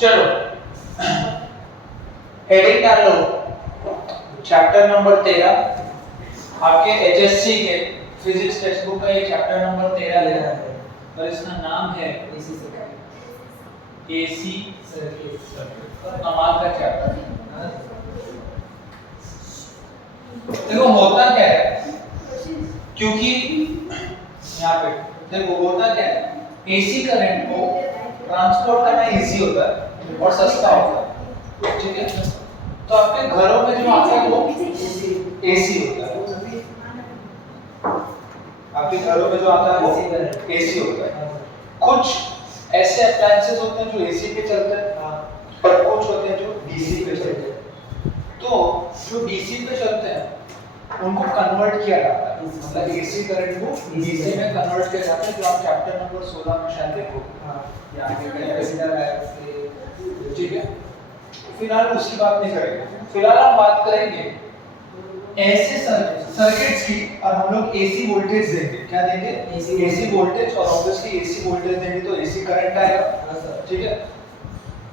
चलो हेडिंग डाल लो, chapter number 13 आपके एचएससी के फिजिक्स टेक्स्ट बुक का ये चैप्टर नंबर 13 है और इसका नाम है एसी सर्किट। कमाल का चैप्टर है। देखो होता क्या है, क्योंकि यहाँ पे देखो होता क्या है, एसी करंट को ट्रांसपोर्ट करना इजी होता है और सस्ता होता है, ठीक है। तो आपके घरों में जो आता है वो एसी होता है, आपके घरों में जो आता है वो एसी होता है। कुछ ऐसे अप्लायंसेस होते हैं जो एसी पे चलते हैं और कुछ होते हैं जो डीसी पे चलते हैं। तो जो डीसी पे चलते हैं उनको कन्वर्ट किया जाता है, मतलब एसी करंट को डीसी में कन्वर्ट किया जाता है, जो आप चैप्टर नंबर 16 में शायद देखो। यहाँ पे कैपेसिटर है, ठीक है। फिलहाल उसकी बात नहीं करेंगे, फिलहाल हम बात करेंगे ऐसे सर्किट्स की और हम लोग एसी वोल्टेज देंगे। क्या देंगे? एसी वोल्टेज, और ऑब्वियसली एसी वोल्टेज देंगे तो एसी करंट आएगा, ठीक है।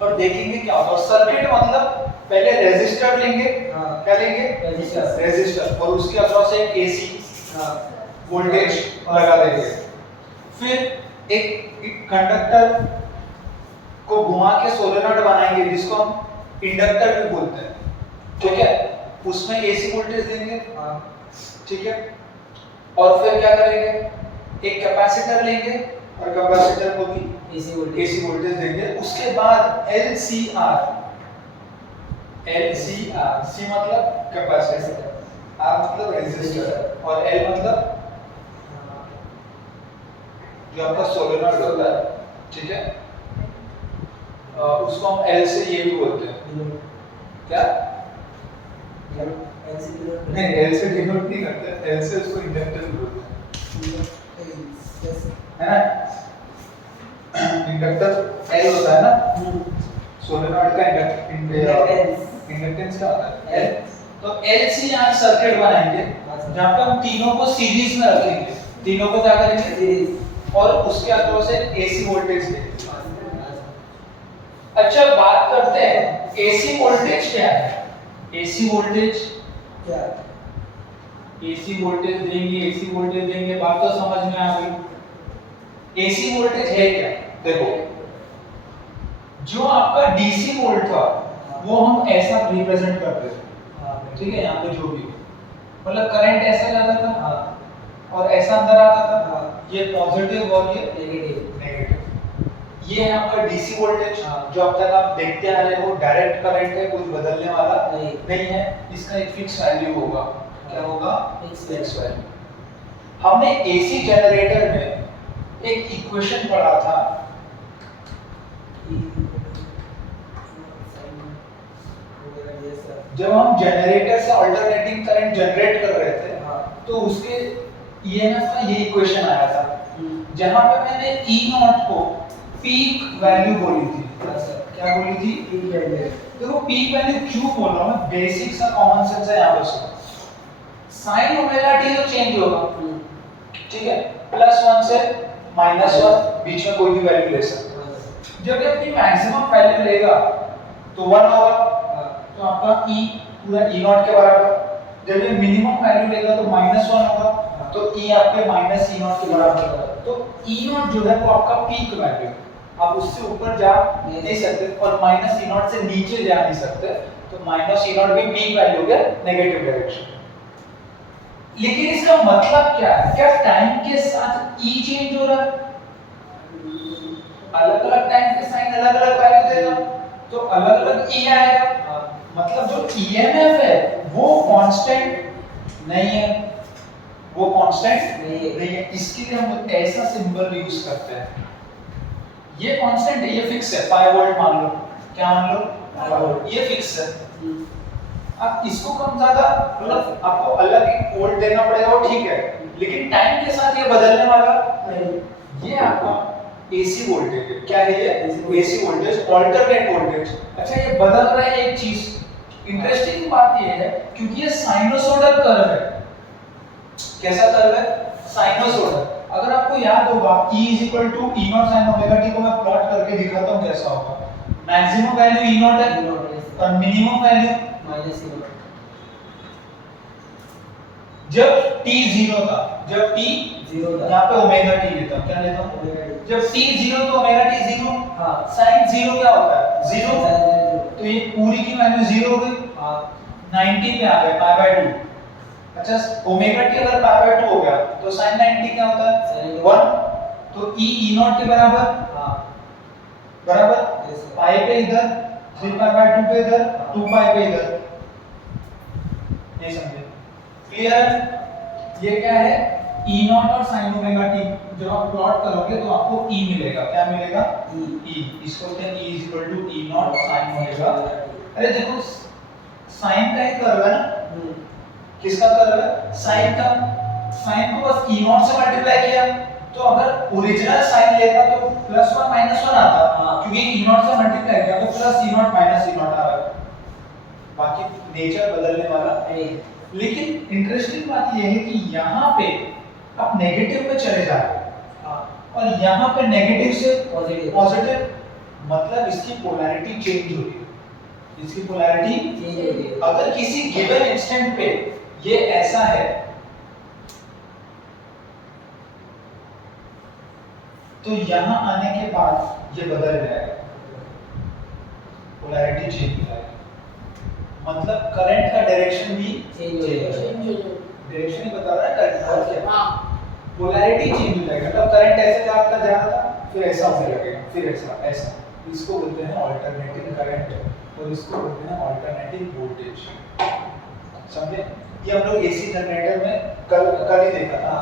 और देखेंगे क्या होता है। सर्किट मतलब पहले रेजिस्टर लेंगे, क्या लेंगे? रेजिस्टर, और उसके अक्रॉस एक एसी वोल्टेज लगा देंगे। फिर एक कंडक्टर को घुमा के सोलेनॉइड बनाएंगे जिसको हम इंडक्टर भी बोलते हैं, ठीक है। उसमें एसी वोल्टेज देंगे, ठीक है। और फिर क्या करेंगे, एक कैपेसिटर लेंगे और कैपेसिटर को भी एसी वोल्टेज देंगे। उसके बाद एलसीआर, सी मतलब कैपेसिटर, आर मतलब रेजिस्टर और एल मतलब जो आपका सोलेनॉइड होता है, ठीक है। उसको हम एल से ये भी बोलते हैं, क्या? नहीं, एल से डिनोट नहीं करते, एल से उसको इंडक्टर बोलते हैं, है ना। इंडक्टर एल होता है ना, सोलेनॉइड का इंडक्टेंस क्या होता है? एल। तो एलसीआर सर्किट बनाएंगे जहां पे हम तीनों को सीरीज में रखेंगे, तीनों को क्या करेंगे? सीरीज, और उसके अक्रॉस से एसी वोल्टेज देंगे। अच्छा, बात करते हैं एसी वोल्टेज क्या है। एसी वोल्टेज क्या है? एसी वोल्टेज देंगे, बात तो समझ में आ गई। एसी वोल्टेज है क्या? देखो, जो आपका डीसी वोल्ट था वो हम ऐसा रिप्रेजेंट करते थे, ठीक है। यहाँ पे जो भी मतलब करंट ऐसा जाता था और ऐसा अंदर आता था, ये पॉजिटिव और ये नेगेटिव। ये है आपका डीसी वोल्टेज, जो अब तक आप देखते आ रहे हो, डायरेक्ट करंट है, कुछ बदलने वाला नहीं है। इसका एक फिक्स वैल्यू होगा। क्या होगा? Fix value. हमने एसी जनरेटर में एक इक्वेशन पढ़ा था, जब हम जनरेटर से अल्टरनेटिंग करंट जनरेट कर रहे थे तो उसके ईएमएफ का ये इक्वेशन आया था, जहां पे मैंने ई नॉट को पीक वैल्यू बोली थी। क्या बोली थी? Peak value. देखो पीक वैल्यू क्यों बोल रहा हूं मैं, बेसिक सा कॉमन सेंस है यहां पर। sin ओमेगा टी तो चेंज होगा, ठीक है। +1 से -1 बीच में कोई भी वैल्यू ले सकते हो। जब ये अपनी मैक्सिमम वैल्यू लेगा तो 1 होगा, तो आपका e पूरा e नॉट के बराबर। जब ये मिनिमम वैल्यू लेगा तो -1 होगा, तो e आपके -e नॉट के बराबर होगा। तो e नॉट जो है वो आपका पीक वैल्यू, आप उससे ऊपर जा नहीं सकते और -e नॉट से नीचे जा नहीं सकते, तो -e नॉट भी पीक वैल्यू हो गया, नेगेटिव डायरेक्शन। लेकिन इसका मतलब क्या है? क्या टाइम के साथ e चेंज हो रहा है? अलग-अलग टाइम पे साइन अलग-अलग वैल्यू देगा, तो अलग-अलग e आएगा। मतलब जो ईएमएफ है वो कांस्टेंट नहीं है, वो कांस्टेंट नहीं है। इसके लिए हम ऐसा सिंबल यूज करते हैं। ये कांस्टेंट है, ये फिक्स है, 5 वोल्ट मान लो। क्या मान लो? 5 वोल्ट, ये फिक्स है। अब इसको कम ज्यादा मतलब आपको अलग एक वोल्ट देना पड़ेगा, वो ठीक है, लेकिन टाइम के साथ ये बदलने वाला नहीं। ये आपका एसी वोल्टेज है। क्या है ये? AC voltage, alternate voltage. अच्छा, ये बदल रहा है एक चीज। इंटरेस्टिंग बात ये है, क्योंकि ये साइनोसोइडल कर्व है। कैसा कर्व है? साइनोसोइडल। अगर आपको याद होगा E = E0 sin omega t को मैं प्लॉट करके दिखाता हूं कैसा होगा। मैक्सिमम वैल्यू ई नॉट है और minimum value minus E not. जब t 0 था, जब t 0 था, यहाँ पे ओमेगा t लेता हूँ, क्या लेता हूँ ओमेगा टी। जब t 0 तो ओमेगा t 0, हाँ sin 0 क्या होता है 0, sin तो ये पूरी की वैल्यू 0 हो गई, हाँ 90 पे आ गए पाई बाय 2। अच्छा ओमेगा t अगर पाई बाय 2 हो गया तो sin 90 क्या होता है 1, तो e e नॉट के बराबर, हाँ बराबर yes, sir। पाई पे इधर 3 पाई बाय 2 पे इधर 2 पाई पे इधर, ये समझे क्लियर है। ये क्या है e नॉट और sin ओमेगा t, जब आप प्लॉट करोगे तो आपको e मिलेगा, क्या मिलेगा e, इसको बोलते हैं e e not sin omega. अरे देखो sin का एक कर्व है ना, किसका कर्व है sin का, sin को बस e नॉट से मल्टीप्लाई किया, तो अगर ओरिजिनल sin लेता तो +1 -1 आता, हाँ। क्योंकि e नॉट से मल्टीप्लाई किया तो plus e nought minus e nought आ रहा है, बाकी नेचर बदलने वाला नहीं। लेकिन इंटरेस्टिंग बात यह है कि यहाँ पे आप नेगेटिव पे चले जा रहे हो हाँ और यहाँ पे नेगेटिव से पॉजिटिव पॉजिटिव, मतलब इसकी पोलैरिटी चेंज हो रही है, इसकी पोलैरिटी चेंज हो रही है। अगर किसी गिवन इंस्टेंट पे ये ऐसा है तो यहाँ आने के बाद ये बदल जाएगा, पोलैरिटी चेंज हो जाएगी, मतलब करंट का डायरेक्शन भी चेंज हो जाएगा। डायरेक्शन ही बता रहा है करंट का क्या, पोलैरिटी चेंज हो जाएगा, मतलब करंट ऐसे जा रहा था फिर ऐसा होने लगेगा, फिर ऐसा ऐसा, इसको बोलते हैं अल्टरनेटिंग करंट और इसको बोलते हैं अल्टरनेटिंग वोल्टेज, समझे। ये हम लोग एसी जनरेटर में कल ही देखा था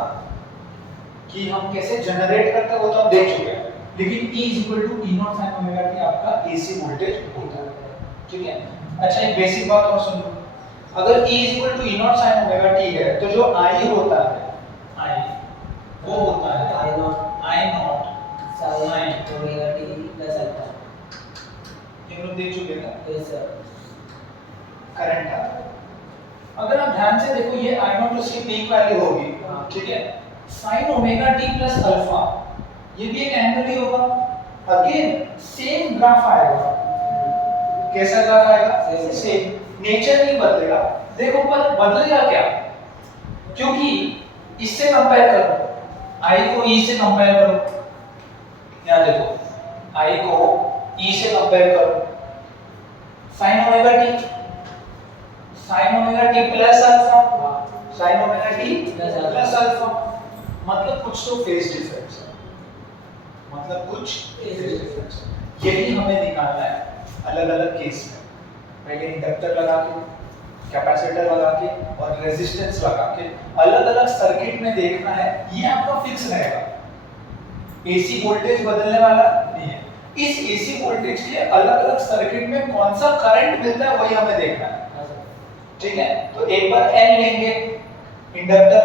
कि हम कैसे जनरेट करते हैं, वो तो हम देख चुके हैं, लेकिन E E not sin omega t आपका एसी वोल्टेज होता है, ठीक है। अच्छा एक बेसिक बात और सुन लो, अगर E E not sin omega t है तो जो I होता है, I वो होता है I not I not sin omega t plus alpha. ये लोग देख चुके हैं ना यस सर। करंट का। अगर आप ध्यान से देखो ये I नॉट उसकी पीक वैल्यू होगी, हाँ। ठीक है, sin omega t plus alpha ये भी एक एंगल ही होगा, अगेन सेम ग्राफ आएगा, कैसा ग्राफ आएगा सेम, नेचर नहीं बदलेगा, देखो पर बदलेगा क्या, क्योंकि इससे कंपेयर करो I को E से कंपेयर करो, यहाँ देखो I को E से कंपेयर करो, sin omega t plus alpha, sin omega t plus alpha, मतलब कुछ तो फेज डिफरेंस है, मतलब कुछ फेज डिफरेंस, यही हमें निकालना है अलग अलग केस में, पहले इंडक्टर लगा के, कैपेसिटर लगा के और रेजिस्टेंस लगा के अलग अलग सर्किट में देखना है, ये आपका फिक्स रहेगा, एसी वोल्टेज बदलने वाला नहीं है, इस एसी वोल्टेज के अलग अलग सर्किट में कौन सा करंट मिलता है वही हमें देखना है, ठीक है। तो एक बार L लेंगे इंडक्टर,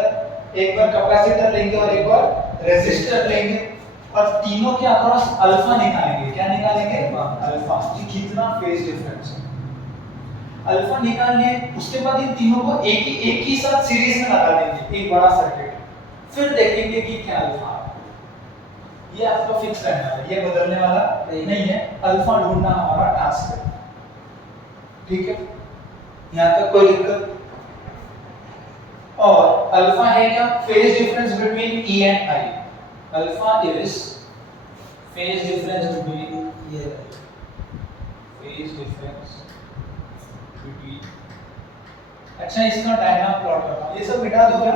एक बार कैपेसिटर लेंगे और एक बार रेजिस्टर लेंगे और तीनों के अक्रॉस अल्फा निकालेंगे, क्या निकालेंगे अल्फा, कि कितना फेज डिफरेंस है, अल्फा निकाल लिए, उसके बाद इन तीनों को एक ही साथ सीरीज में लगा देंगे एक बड़ा सर्किट, फिर देखेंगे कि क्या अल्फा है, ये आपको फिक्स रहना है, ये बदलने वाला नहीं है, अल्फा ढूंढना हमारा टास्क है, ठीक है, यहाँ तक कोई दिक्कत। और अल्फा है क्या, phase difference between E and I, alpha is phase difference between अच्छा इसका डायग्राम प्लॉट करता हूं, ये सब मिटा दो क्या,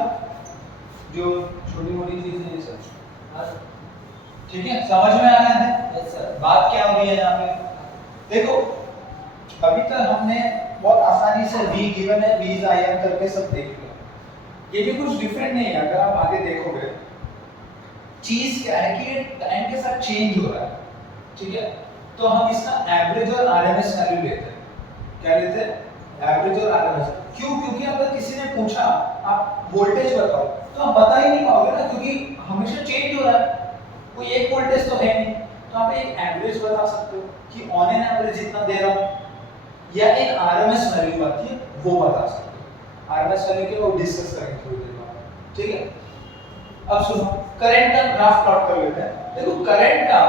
जो छोटी मोटी चीजें ये सब, ठीक है, समझ में आ रहा है। Yes sir. बात क्या हो रही है यहाँ पे, देखो अभी तक हमने बहुत आसानी से V गिवन है, V इज IM करके सब देख लिया, ये भी कुछ डिफरेंट नहीं है, अगर आप आगे देखोगे चीज क्या है कि ये टाइम के साथ चेंज हो रहा है, ठीक है, तो हम इसका एवरेज और आरएमएस वैल्यू लेते हैं, क्या लेते हैं एवरेज और आरएमएस, क्यों, क्योंकि अगर किसी ने पूछा आप वोल्टेज बताओ तो आप बता ही नहीं पाओगे ना, क्योंकि हमेशा चेंज हो रहा है, कोई एक वोल्टेज तो है नहीं, तो आप एक एवरेज बता सकते हो कि ऑन एन एवरेज इतना दे रहा हूं, या एक आरएमएस वैल्यू आती है वो बता सकते हो, आरएमएस वैल्यू के वो डिस्कस करेंगे थोड़ी देर बाद, ठीक है। अब सुनो करंट का ग्राफ प्लॉट कर लेते हैं, देखो करंट का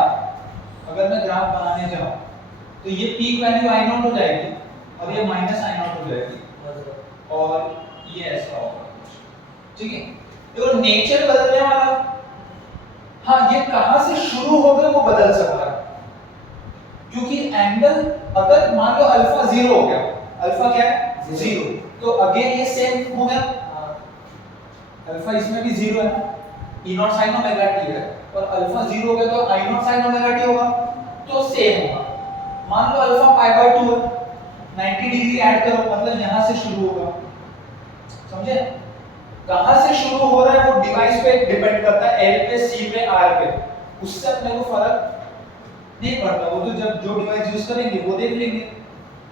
अगर मैं ग्राफ बनाने जाऊं तो ये पीक वैल्यू आई नॉट हो जाएगी और ये माइनस आई नॉट हो जाएगी और ये ऐसा होगा, ठीक है। देखो नेचर बदलने वाला, हाँ ये कहां से शुरू हो गए वो बदल सकता है, क्योंकि एंगल अगर मान लो अल्फा 0 हो गया, अल्फा क्या है 0, तो अगेन ये सेम हो गया, अल्फा इसमें भी 0 है, ई नॉट साइन ओमेगा टी है, और अल्फा 0 हो गया तो I not sine omega T होगा, तो सेम होगा। मान लो अल्फा पाई बाय 2 है, 90 डिग्री ऐड करो, मतलब यहां से शुरू होगा, समझे? कहां से शुरू हो रहा है वो डिवाइस पे डिपेंड करता है, एल पे, सी पे, आर पे, उससे अपने को फर्क नहीं पड़ता, वो तो जब जो डिवाइस यूज करेंगे वो देख लेंगे।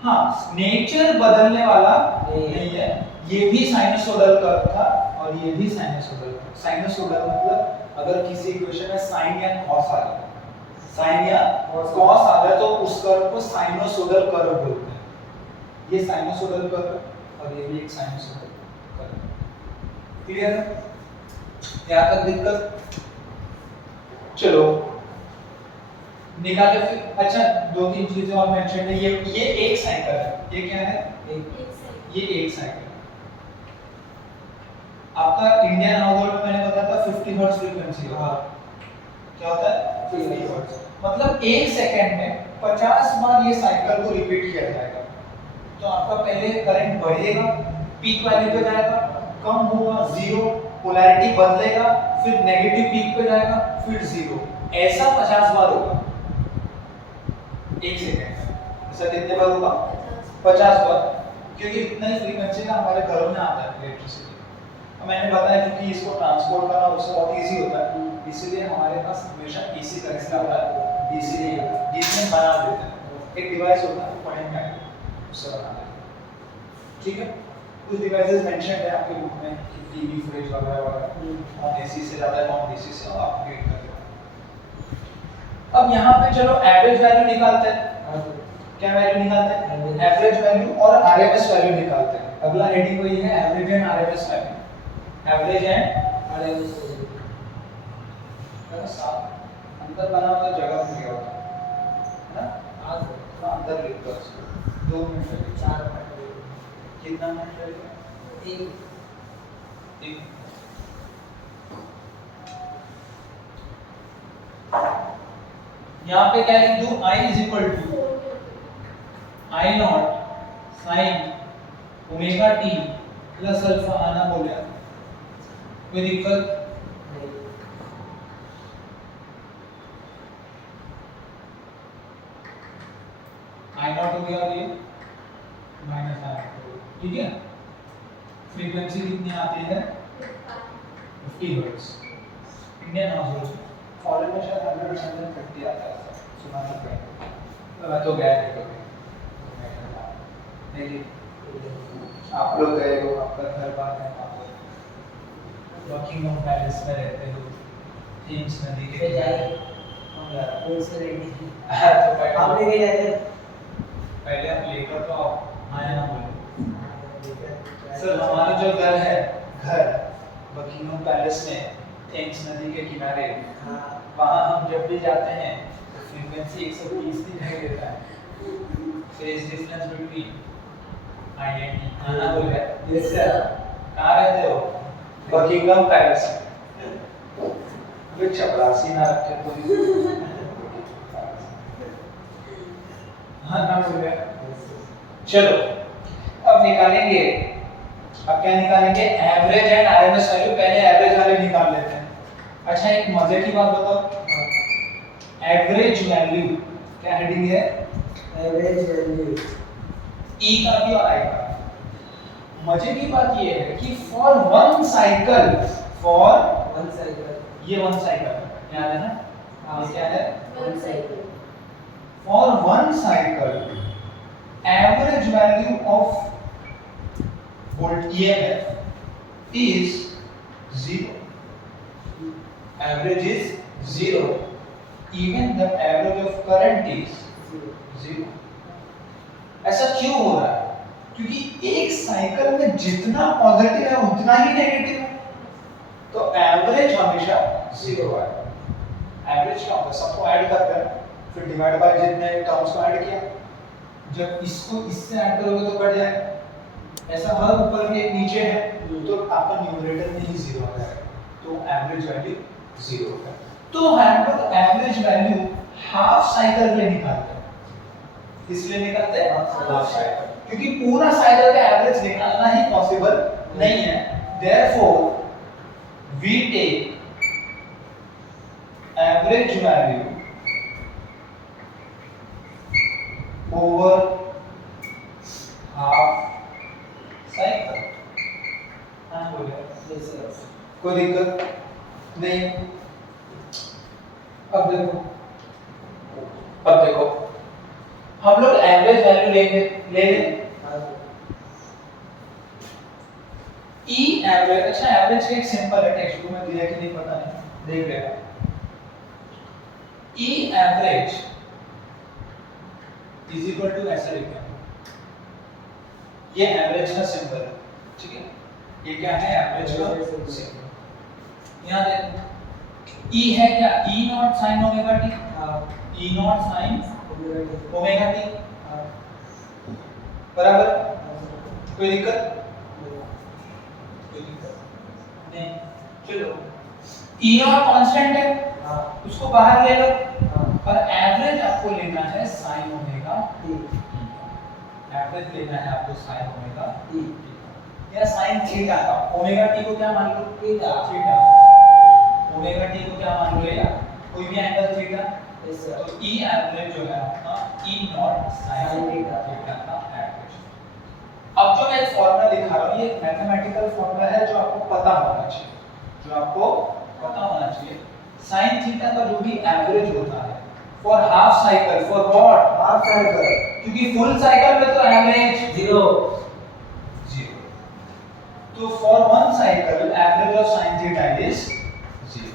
हाँ नेचर बदलने वाला नहीं है, ये भी साइनसोइडल कर्व था और ये भी साइनसोइडल कर्व। साइनसोइडल मतलब अगर किसी इक्वेशन में साइन या कॉस आ जाए, साइन या कॉस आ जाए तो उस कर्व को साइनसोइडल कर्व बोलते हैं। ये साइनसोइडल कर्व और ये भी एक साइनसोइडल कर्व। क्लियर है? यहाँ तक दिक्कत? चलो निकाले फिर। अच्छा दो तीन चीजें और मेंशन है, ये एक साइकिल है, ये क्या है? ये एक साइकिल। आपका इंडियन हाउसहोल्ड में मैंने बताया था 50 हर्ट्ज फ्रीक्वेंसी है। हाँ क्या होता है? 50 हर्ट्ज, मतलब एक सेकंड में 50 बार ये साइकिल को रिपीट किया जाएगा। तो आपका पहले करंट बढ़ेगा, पीक वैल्यू पे जाएगा, कम होगा 0, पोलैरिटी बदलेगा, फिर नेगेटिव पीक पे जाएगा, फिर 0, ऐसा 50 बार होगा एक सेकंड में। ऐसा कितने बार होगा? 50 बार, क्योंकि इतना ही फ्रीक्वेंसी का हमारे घरों में आता है इलेक्ट्रिसिटी। अब मैंने बताया क्योंकि इसको ट्रांसपोर्ट करना उससे बहुत इजी होता है, इसीलिए हमारे पास हमेशा एसी कनेक्शन आता है, डीसी नहीं होता, डीसी में बना देते हैं, एक डिवाइस होता है पॉइंट में उससे बना देते हैं, ठीक है। कुछ डिवाइसेस मेंशन है आपके बुक में कि टीवी, फ्रिज वगैरह वगैरह कौन एसी से जाता है कौन डीसी से, आप अपडेट कर देते हैं। अब यहाँ पे चलो एवरेज वैल्यू निकालते हैं। क्या वैल्यू निकालते हैं? एवरेज वैल्यू और आरएमएस वैल्यू निकालते हैं। अगला हेडिंग वही है, average and RMS value. Average and RMS value अगर साफ अंदर बना हुआ जगह मिल गया होता है ना, आज थोड़ा अंदर लिख दो इसको, 2 मिनट लगेगा, 4 मिनट लगेगा, कितना मिनट लगेगा? 1 यहाँ पे क्या लिख दूं? I is equal to I not sine omega T plus alpha, आना बोले कोई दिक्कत? आई नॉट हो गया और ये माइनस आई नॉट, ठीक है। फ्रीक्वेंसी कितनी आती है? 50 हर्ट्ज। इंडियन हाउसहोल्ड फॉरेन में शायद 150 आता है, सुना तो गया, मैं तो गया नहीं कभी, नहीं आप लोग गए हो, आपका घर बार है वहाँ पर, बकिंगहम पैलेस में रहते हो, थेम्स नदी के जाए तो पहले आप लेकर तो आया ना बोले सर, हमारा जो घर है, घर बकिंगहम पैलेस में थेम्स नदी के किनारे, वहाँ हम जब भी जाते हैं तो फ्रीक्वेंसी 130 दिखाई देता है। Phase difference between I and T, आना बोल रहा है। Yes sir. कहाँ रहते हो? Buckingham palace. ये चपरासी ना रखे तो हाँ ना बोल रहा है। चलो अब निकालेंगे, अब क्या निकालेंगे? Average and RMS value. पहले एवरेज वाले निकाल लेते हैं। अच्छा एक मजे की बात बताओ, एवरेज वैल्यू क्या हेडिंग है? एवरेज वैल्यू ई का भी और आई का। मजे की बात ये है कि for one cycle, for one cycle, ये वन साइकिल याद है ना, ये क्या है? One cycle. For one cycle average value of volt EMF is 0. Average is 0. Even the average of current is 0. ऐसा क्यों हो रहा है? क्योंकि एक साइकिल में जितना पॉजिटिव है उतना ही नेगेटिव है, तो एवरेज हमेशा 0 आएगा। एवरेज क्या होता है? सबको ऐड करते हैं, फिर डिवाइड बाय जितने टर्म्स को ऐड किया जब इसको इससे ऐड करोगे तो कट जाएगा, ऐसा हर ऊपर में एक नीचे है तो आपका न्यूमरेटर में ही 0 आ जाएगा, तो एवरेज वैल्यू 0 होगा। तो हम लोग एवरेज वैल्यू हाफ साइकिल के लिए निकालते हैं, इसलिए निकालते हैं हाफ साइकिल, क्योंकि पूरा साइकिल का एवरेज निकालना ही पॉसिबल नहीं है। Therefore we take average value over half cycle. हाँ बोलिए, कोई दिक्कत नहीं। अब देखो हम लोग एवरेज वैल्यू ले लें ई एवरेज। अच्छा, एवरेज का एक सिंपल है, टेक्स्ट बुक में दिया कि नहीं पता नहीं, देख लेगा। ई एवरेज इज इक्वल टू ऐसा लिखते हैं, ये एवरेज का सिंबल है, ठीक है। ये क्या है, एवरेज का सिंबल। यहाँ देखो ई है क्या, e nought sine omega t, e nought sine omega t, बराबर। कोई दिक्कत नहीं। चलो ई नॉट कांस्टेंट है, उसको बाहर ले लो, और एवरेज आपको लेना है साइन ओमेगा टी। एवरेज लेना है आपको साइन ओमेगा टी या साइन थीटा का। ओमेगा टी को क्या मान लो, थीटा। ओमेगा टी को क्या मान लो, या कोई भी एंगल थीटा। तो ई एवरेज जो है आपका ई नॉट साइन थीटा का एवरेज। अब जो मैं फॉर्मूला दिखा रहा हूं, ये मैथमेटिकल फॉर्मूला है जो आपको पता होना चाहिए, साइन थीटा का जो भी एवरेज होता है for half cycle, for what, half cycle, क्योंकि फुल साइकिल में तो एवरेज 0। तो for one cycle average of sine theta is 0।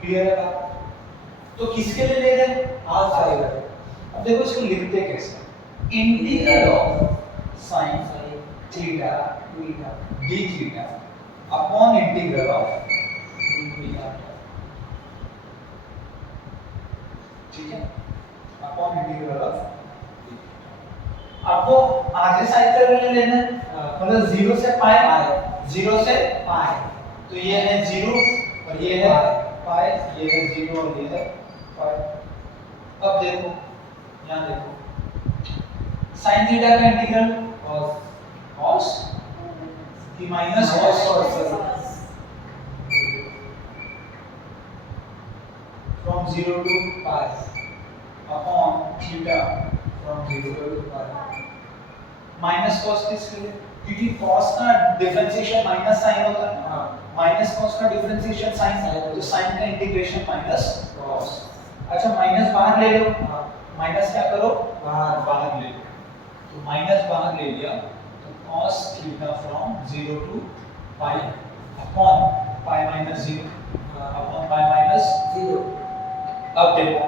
Clear है बात? तो किसके लिए ले रहे हैं, हाफ साइकिल। अब देखो इसको लिखते कैसे, integral of sine theta D theta upon integral of D theta, ठीक है, अपॉन इंटीग्रल ऑफ। आपको आधे साइकिल में लेना है, मतलब 0 से पाई, 0 से पाई, तो ये है 0 और ये है पाई, ये है 0 और ये है पाई। अब देखो यहाँ देखो साइन थीटा का इंटीग्रल cos की minus cos from 0 to pi upon theta from 0 to pi। Minus cos किसके लिए, क्योंकि cos का डिफरेंशिएशन माइनस साइन होता है, माइनस cos का डिफरेंशिएशन साइन, तो साइन का इंटीग्रेशन माइनस cos। अच्छा माइनस बाहर ले लो, माइनस क्या करो, बाहर ले लो, तो माइनस बाहर ले लिया, तो cos theta from 0 to pi upon pi minus 0 upon pi minus 0। अब देखो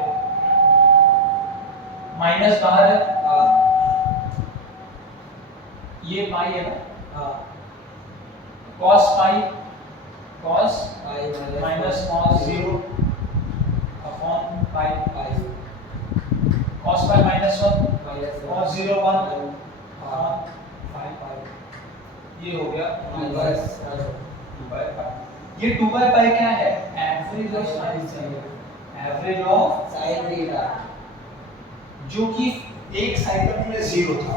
माइनस बाहर है, ये पाई है ना, cos पाई, cos minus cos 0 upon pi, cos pi minus 1 cos 0 1 upon pi, ये हो गया 2/π। ये 2/π क्या है, average of sine theta, average of sine theta, जो कि एक साइकिल में 0 था,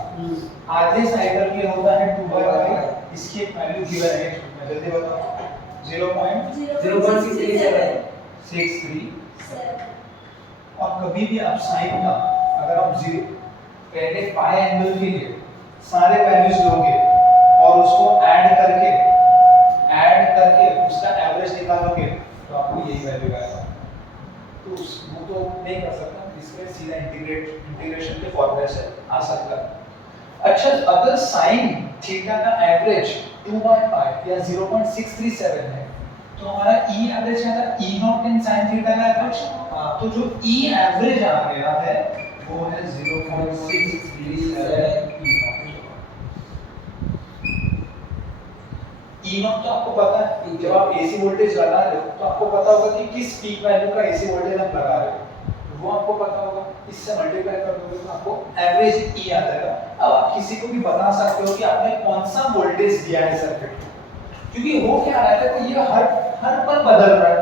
आधे साइकिल के लिए होता है 2/π। इसकी एक वैल्यू गिवन है, मैं जल्दी बताऊं, 0.063 और कभी भी आप साइन का अगर आप 0 पहले पाई एंगल के लिए सारे वैल्यूज लोगे और उसको ऐड करके उसका एवरेज निकालोगे तो आपको यही वैल्यू आएगा। तो वो तो नहीं कर सकता, इसमें सीधा इंटीग्रेशन के फॉर्मूले से आ सकता है। अच्छा अगर साइन थीटा का एवरेज 2/π या 0.637 है तो हमारा ई एवरेज क्या था, ई नॉट इन साइन थीटा का एवरेज, तो जो ई एवरेज आ गया है वो है 0.637 ई नॉट। तो आपको पता है जब आप एसी वोल्टेज लगा रहे हो तो आपको पता होगा कि किस पीक वैल्यू का एसी वोल्टेज आप लगा रहे हो, वो आपको पता होगा, इससे मल्टीप्लाई कर दोगे तो आपको एवरेज ई आ जाएगा। अब आप किसी को भी बता सकते हो कि आपने कौन सा वोल्टेज दिया है सर्किट को, क्योंकि हो क्या रहा है तो ये हर पर बदल रहा है।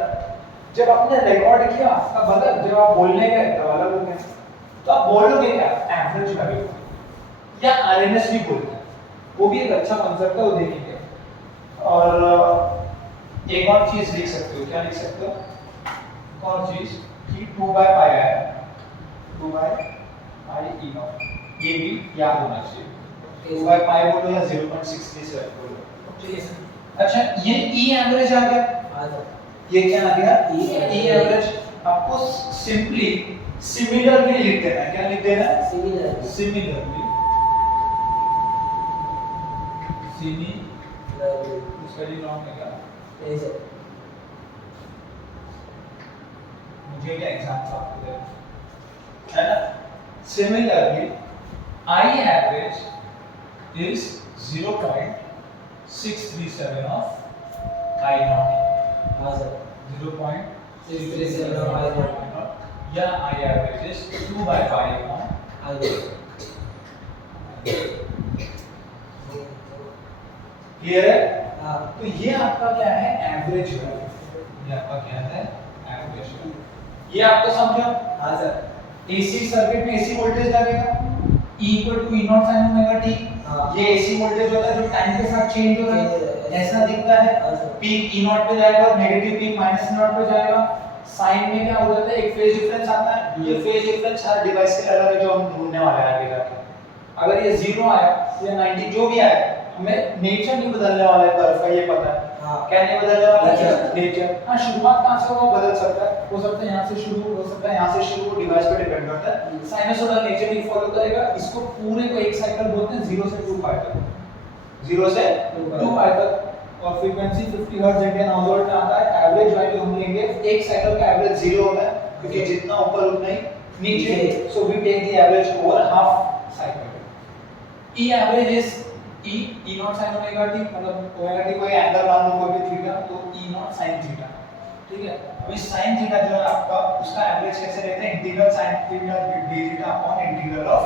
जब आपने रिकॉर्ड किया तब बदल, जब आप बोलने गए तब अलग हो गया। तो आप बोलोगे क्या, एवरेज वैल्यू या आरएमएस भी बोलते हैं, वो भी एक अच्छा कांसेप्ट है, वो देखेंगे। और एक और चीज लिख सकते हो, क्या लिख सकते हो, एक और चीज कि 2/π है, 2/π ई नॉट, ये भी याद होना चाहिए। 2/π बोलो या 0.637 बोलो, ठीक है सर। अच्छा, ये ई एवरेज आ गया, ये क्या आ गया, ई एवरेज। आपको सिंपली सिमिलरली लिख देना है, क्या लिख देना है, सिमिलरली, सिमिलरली स्पेलिंग रॉन्ग है क्या, मुझे क्या एग्जाम से आपको दे है ना। Similarly I average is 0.637 of I nought. हाँ सर, 0.637 ऑफ आई नॉट या I average is 2/π of I nought. Clear है? हाँ। तो ये आपका क्या है, एवरेज वैल्यू, ये आपका क्या है, एवरेज वैल्यू। ये आपको समझो? हाँ सर। एसी सर्किट में एसी वोल्टेज लगेगा, E = E not sin omega t। ये एसी वोल्टेज होता है जो टाइम के साथ चेंज हो रहा है, ऐसा दिखता है। पीक E नॉट पे जाएगा और negative peak minus E not पे जाएगा। साइन में क्या हो जाता है, एक फेज डिफरेंस आता है। ये फेज डिफरेंस हर डिवाइस के अलग है, जो हम ढूंढने वाले हैं आगे जाके। अगर ये 0 आया या 90 जो भी आया, हमें नेचर नहीं बदलने वाला है कर्व का, ये पता है। हाँ। क्या नहीं बदलने वाला है, नेचर। हाँ, शुरुआत कहां से होगा बदल सकता है, हो सकता है यहां से शुरू, हो सकता है यहां से शुरू, डिवाइस पे डिपेंड करता है। साइनसोइडल नेचर ही फॉलो करेगा। इसको पूरे को एक साइकिल बोलते हैं 0 से 2π तक, 0 से 2π तक। और फ्रीक्वेंसी 50 हर्ट्ज इंडियन हाउसहोल्ड में आता है। एवरेज वैल्यू हम लेंगे, एक साइकिल का एवरेज 0 होता है, क्योंकि जितना ऊपर उतना ही नीचे। So we take the average over half cycle. E average is E not sin omega t, मतलब ओमेगा t कोई एंगल मान लो, कोई भी थीटा, तो E नॉट sin थीटा, ठीक है। अभी sin थीटा जो है आपका, उसका एवरेज कैसे लेते हैं, integral sin theta d theta upon integral of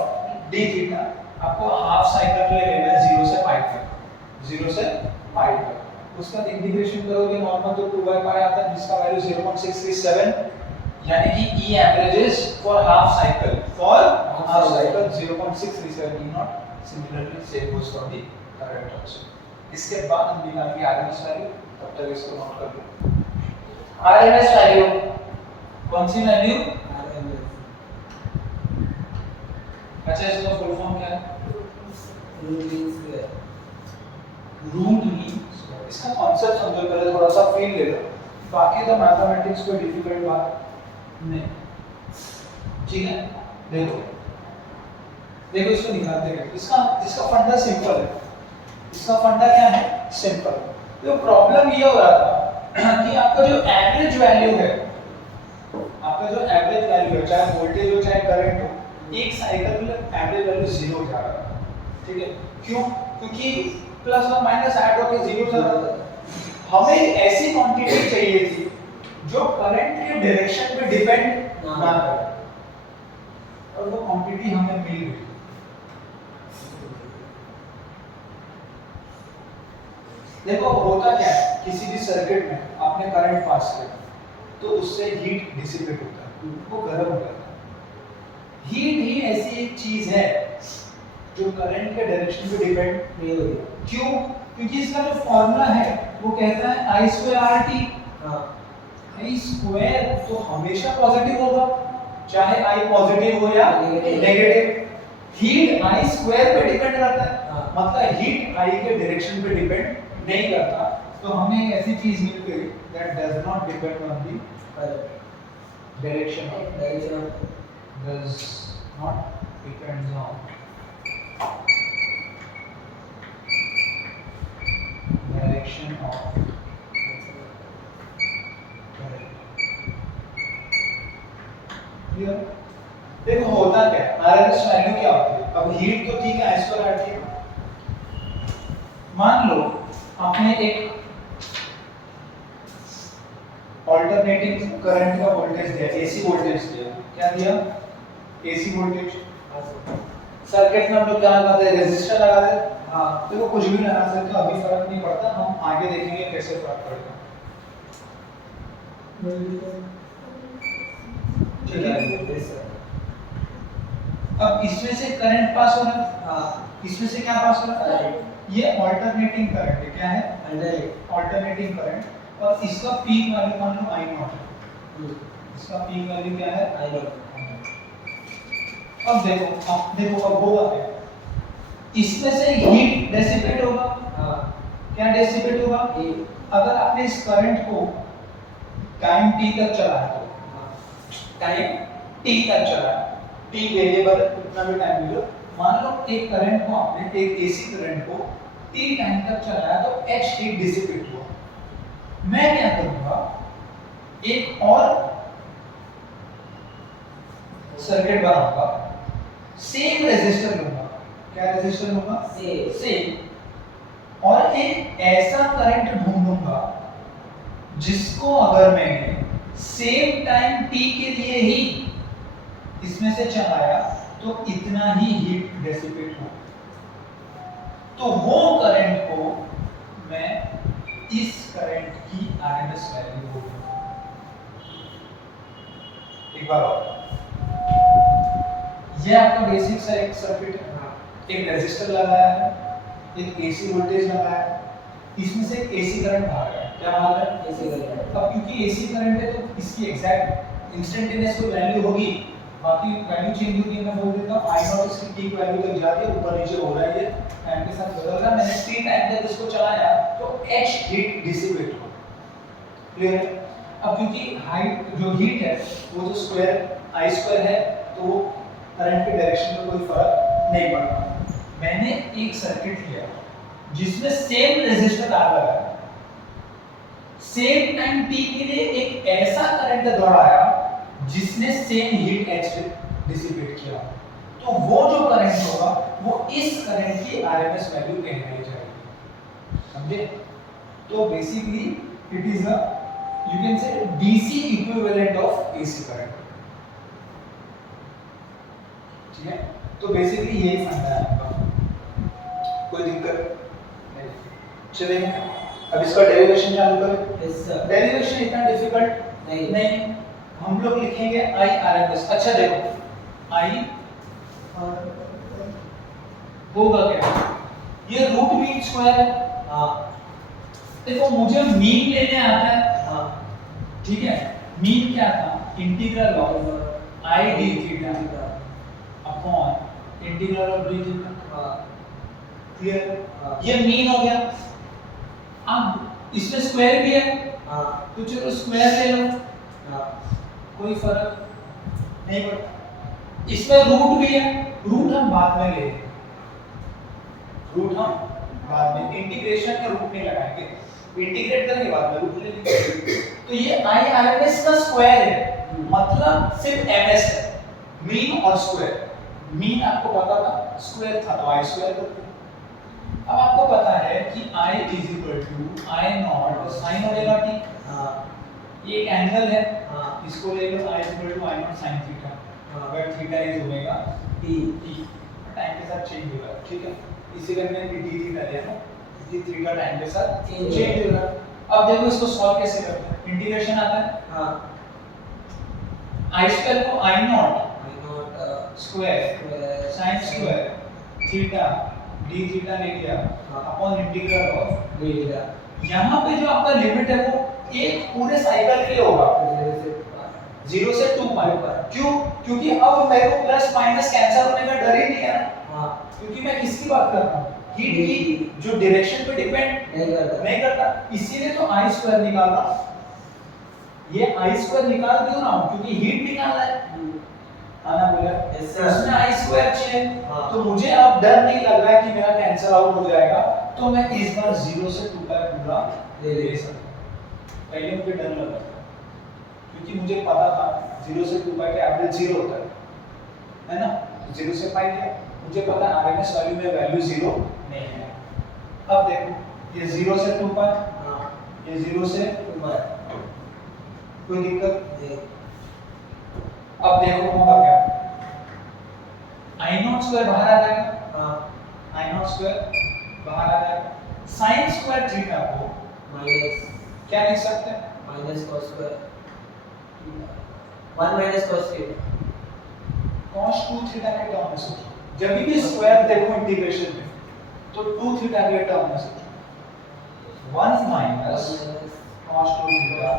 d theta. आपको हाफ साइकिल ले लेना है 0 से π तक, 0 से π तक। उसका इंटीग्रेशन करोगे नॉर्मल तो 2/π आता है, जिसका वैल्यू 0.637, यानी कि E averages for half cycle, for half cycle 0.637 E naught। Similarly, same goes for the current also। इसके बाद हम निकालेंगे RMS वैल्यू, तब तक इसको नोट कर लो। RMS वैल्यू कौन सी वैल्यू, RMS। अच्छा, इसका फुल फॉर्म क्या है, root mean square, root mean. इसका कॉन्सेप्ट समझो पहले, थोड़ा सा फील ले लो, बाकी तो मैथमेटिक्स कोई डिफिकल्ट बात नहीं, ठीक है। देखो इसको निकालते हैं। इसका फंडा सिंपल है। इसका फंडा क्या है, सिंपल। तो प्रॉब्लम ये हो रहा था कि आपका जो एवरेज वैल्यू है, चाहे वोल्टेज हो चाहे करंट हो, एक साइकिल में एवरेज वैल्यू 0 जा रहा है, ठीक है। क्यों, क्योंकि प्लस और माइनस ऐड होकर 0 जा रहा था। हमें ऐसी क्वांटिटी चाहिए थी जो करंट के डायरेक्शन पे डिपेंड ना करे, और वो क्वांटिटी हमें मिल गई। देखो होता क्या है, किसी भी सर्किट में आपने करंट पास किया तो उससे हीट डिसिपेट होता है, वो गर्म हो जाता है। हीट ही ऐसी एक चीज है जो करंट के डायरेक्शन पे डिपेंड नहीं होती। क्यों, क्योंकि इसका जो फॉर्मूला है वो कहता है I² RT। I² तो हमेशा पॉजिटिव होगा, चाहे I पॉजिटिव हो या नेगेटिव। हीट I² पे डिपेंड करता है, मतलब हीट I के डायरेक्शन पे डिपेंड नहीं करता। तो हमें एक ऐसी चीज मिल गई that does not depend on the direction of, does not depends on direction of current. Clear? देखो होता क्या है, आरएमएस वैल्यू क्या होती है। अब हीट तो ठीक है, I² RT। मान लो आपने एक ऑल्टरनेट अल्टरनेटिंग करंट का वोल्टेज दिया, एसी वोल्टेज दिया, क्या दिया, एसी वोल्टेज। सर्किट में हम लोग क्या लगाते हैं, रेजिस्टर लगाते हैं। हाँ, देखो कुछ भी लगा सकते हो, अभी फर्क नहीं पड़ता, हम आगे देखेंगे कैसे फर्क पड़ेगा। ठीक है, अब इसमें से करंट पास हो रहा है। हाँ, इसमें से क्या पास हो रहा है, ये अल्टरनेटिंग करंट है, क्या है, अल्टरनेटिंग करंट। और इसका पीक वैल्यू मान लो I0 है, इसका पीक वैल्यू क्या है, I0। अब देखो अब होगा क्या, इसमें से हीट डेसिपेट होगा। हाँ, क्या डेसिपेट होगा, अगर आपने इस करंट को टाइम t तक चलाया तो, टाइम t तक चलाया, t वेरिएबल कितना भी टाइम ले लो, मान लो एक करंट को आपने, एक एसी करंट को t टाइम तक चलाया तो h हीट डिसिपेट हुआ। मैं क्या करूंगा, एक और सर्किट बनाऊंगा, सेम रेजिस्टर लूंगा, क्या रेजिस्टर लूंगा, सेम, और एक ऐसा करंट ढूंढूंगा जिसको अगर मैंने सेम टाइम t के लिए ही इसमें से चलाया तो इतना ही हीट डेसिपेट हो, तो वो करंट को मैं इस करंट की आरएमएस वैल्यू बोलूंगा। एक बार और, ये आपका बेसिक सा एक सर्किट है, एक रेजिस्टर लगाया है, एक एसी वोल्टेज लगाया है, इसमें से एक एसी करंट बाहर गया, क्या बाहर है, एसी करंट। अब क्योंकि एसी करंट है तो इसकी एग्जैक्ट इंस्टेंटेनियस कोई वैल्यू होगी, बाकी वैल्यू चेंज होगी। मैं बोल देता हूं I0 इसकी पीक वैल्यू तक जा रही है, ऊपर नीचे हो रहा है, ये टाइम के साथ बदल रहा है। मैंने t टाइम तक इसको चलाया तो h हीट डिसिपेट हो, क्लियर है। अब क्योंकि हाइट जो हीट है वो जो स्क्वायर I स्क्वायर है, तो करंट के डायरेक्शन में कोई फर्क नहीं पड़ता। मैंने एक सर्किट लिया जिसमें सेम रेजिस्टर R लगाया, सेम टाइम t के लिए एक ऐसा करंट दौड़ाया जिसने सेम हीट h डिसिपेट किया, तो वो जो करंट होगा वो इस करंट की आरएमएस वैल्यू कहलाई जाएगी, समझे। तो basically it is a, you can say DC equivalent of AC current, ठीक है। तो बेसिकली यही फंडा है आपका, कोई दिक्कत नहीं। चलिए अब इसका डेरिवेशन चालू करें। यस सर, डेरिवेशन इतना डिफिकल्ट नहीं, हम लोग लिखेंगे I RMS। अच्छा देखो I होगा क्या, ये रूट मीन स्क्वायर है। हाँ, देखो मुझे मीन लेने आता है। हाँ, ठीक है, मीन क्या था, integral of I d theta upon integral of d theta. हाँ, क्लियर, ये मीन हो गया। अब इसमें स्क्वायर भी है। हाँ, तो चलो स्क्वायर ले लो। हाँ, कोई फर्क नहीं पड़ता। इसमें रूट भी है, रूट हम बाद में लेंगे, रूट हम बाद में, इंटीग्रेशन में रूट नहीं लगाएंगे, इंटीग्रेट करेंगे बाद में रूट ले लेंगे। तो ये I RMS का स्क्वायर है, मतलब सिर्फ MS है, मीन और स्क्वायर। मीन आपको पता था, स्क्वायर था तो I स्क्वायर करते हैं। अब आपको पता है कि I is equal to I not sin omega t। हां, ये एक एंगल है। हां, इसको ले लो I equal to I not sin theta, where theta is omega t, time के साथ चेंज होगा, ठीक है। इसी करके मैंने d थीटा लिया ना, d थीटा टाइम के साथ चेंज होगा। अब देखो इसको सॉल्व कैसे करते हैं, इंटीग्रेशन आता है। हां, I स्क्वायर को I not square sin square theta d theta ले लिया upon integral of d theta. यहां पे जो आपका लिमिट है वो एक पूरे साइकिल के लिए होगा, 0 से 2 पाई पर। क्यों, क्योंकि अब मेरे को प्लस माइनस कैंसिल होने का डर ही नहीं है ना। हां, क्योंकि मैं किसकी बात कर रहा हूं, हीट की, जो डायरेक्शन पे डिपेंड नहीं करता, इसीलिए तो I स्क्वायर निकाल रहा हूं। ये I स्क्वायर निकाल क्यों रहा हूं, क्योंकि हीट निकालना है। आना बोला, उसमें I स्क्वायर चाहिए। तो मुझे अब डर नहीं लग रहा है कि मेरा कैंसिल आउट हो जाएगा, तो मैं इस बार 0 से 2 पाई पूरा ले सकता हूं। पहले मुझे डर लग रहा था, क्योंकि मुझे पता था 0 से 2 पाई का एवरेज 0 होता है ना। 0 से पाई लिया, मुझे पता है आरएमएस वैल्यू में वैल्यू 0 नहीं है। अब देखो ये 0 से 2 पाई, ये 0 से 2 पाई, कोई दिक्कत? नहीं। अब देखो होगा क्या, I0 स्क्वायर बाहर आ जाएगा। हाँ। I0 स्क्वायर बाहर आ जाएगा। साइन स्क्वायर थीटा को माइनस क्या लिख सकते हैं? Minus cos square 1 minus cos theta. cos 2 theta के टर्म में सोचो, जब भी स्क्वायर देखो इंटीग्रेशन में तो 2 थीटा के टर्म में सोचो, 1 minus cos 2 theta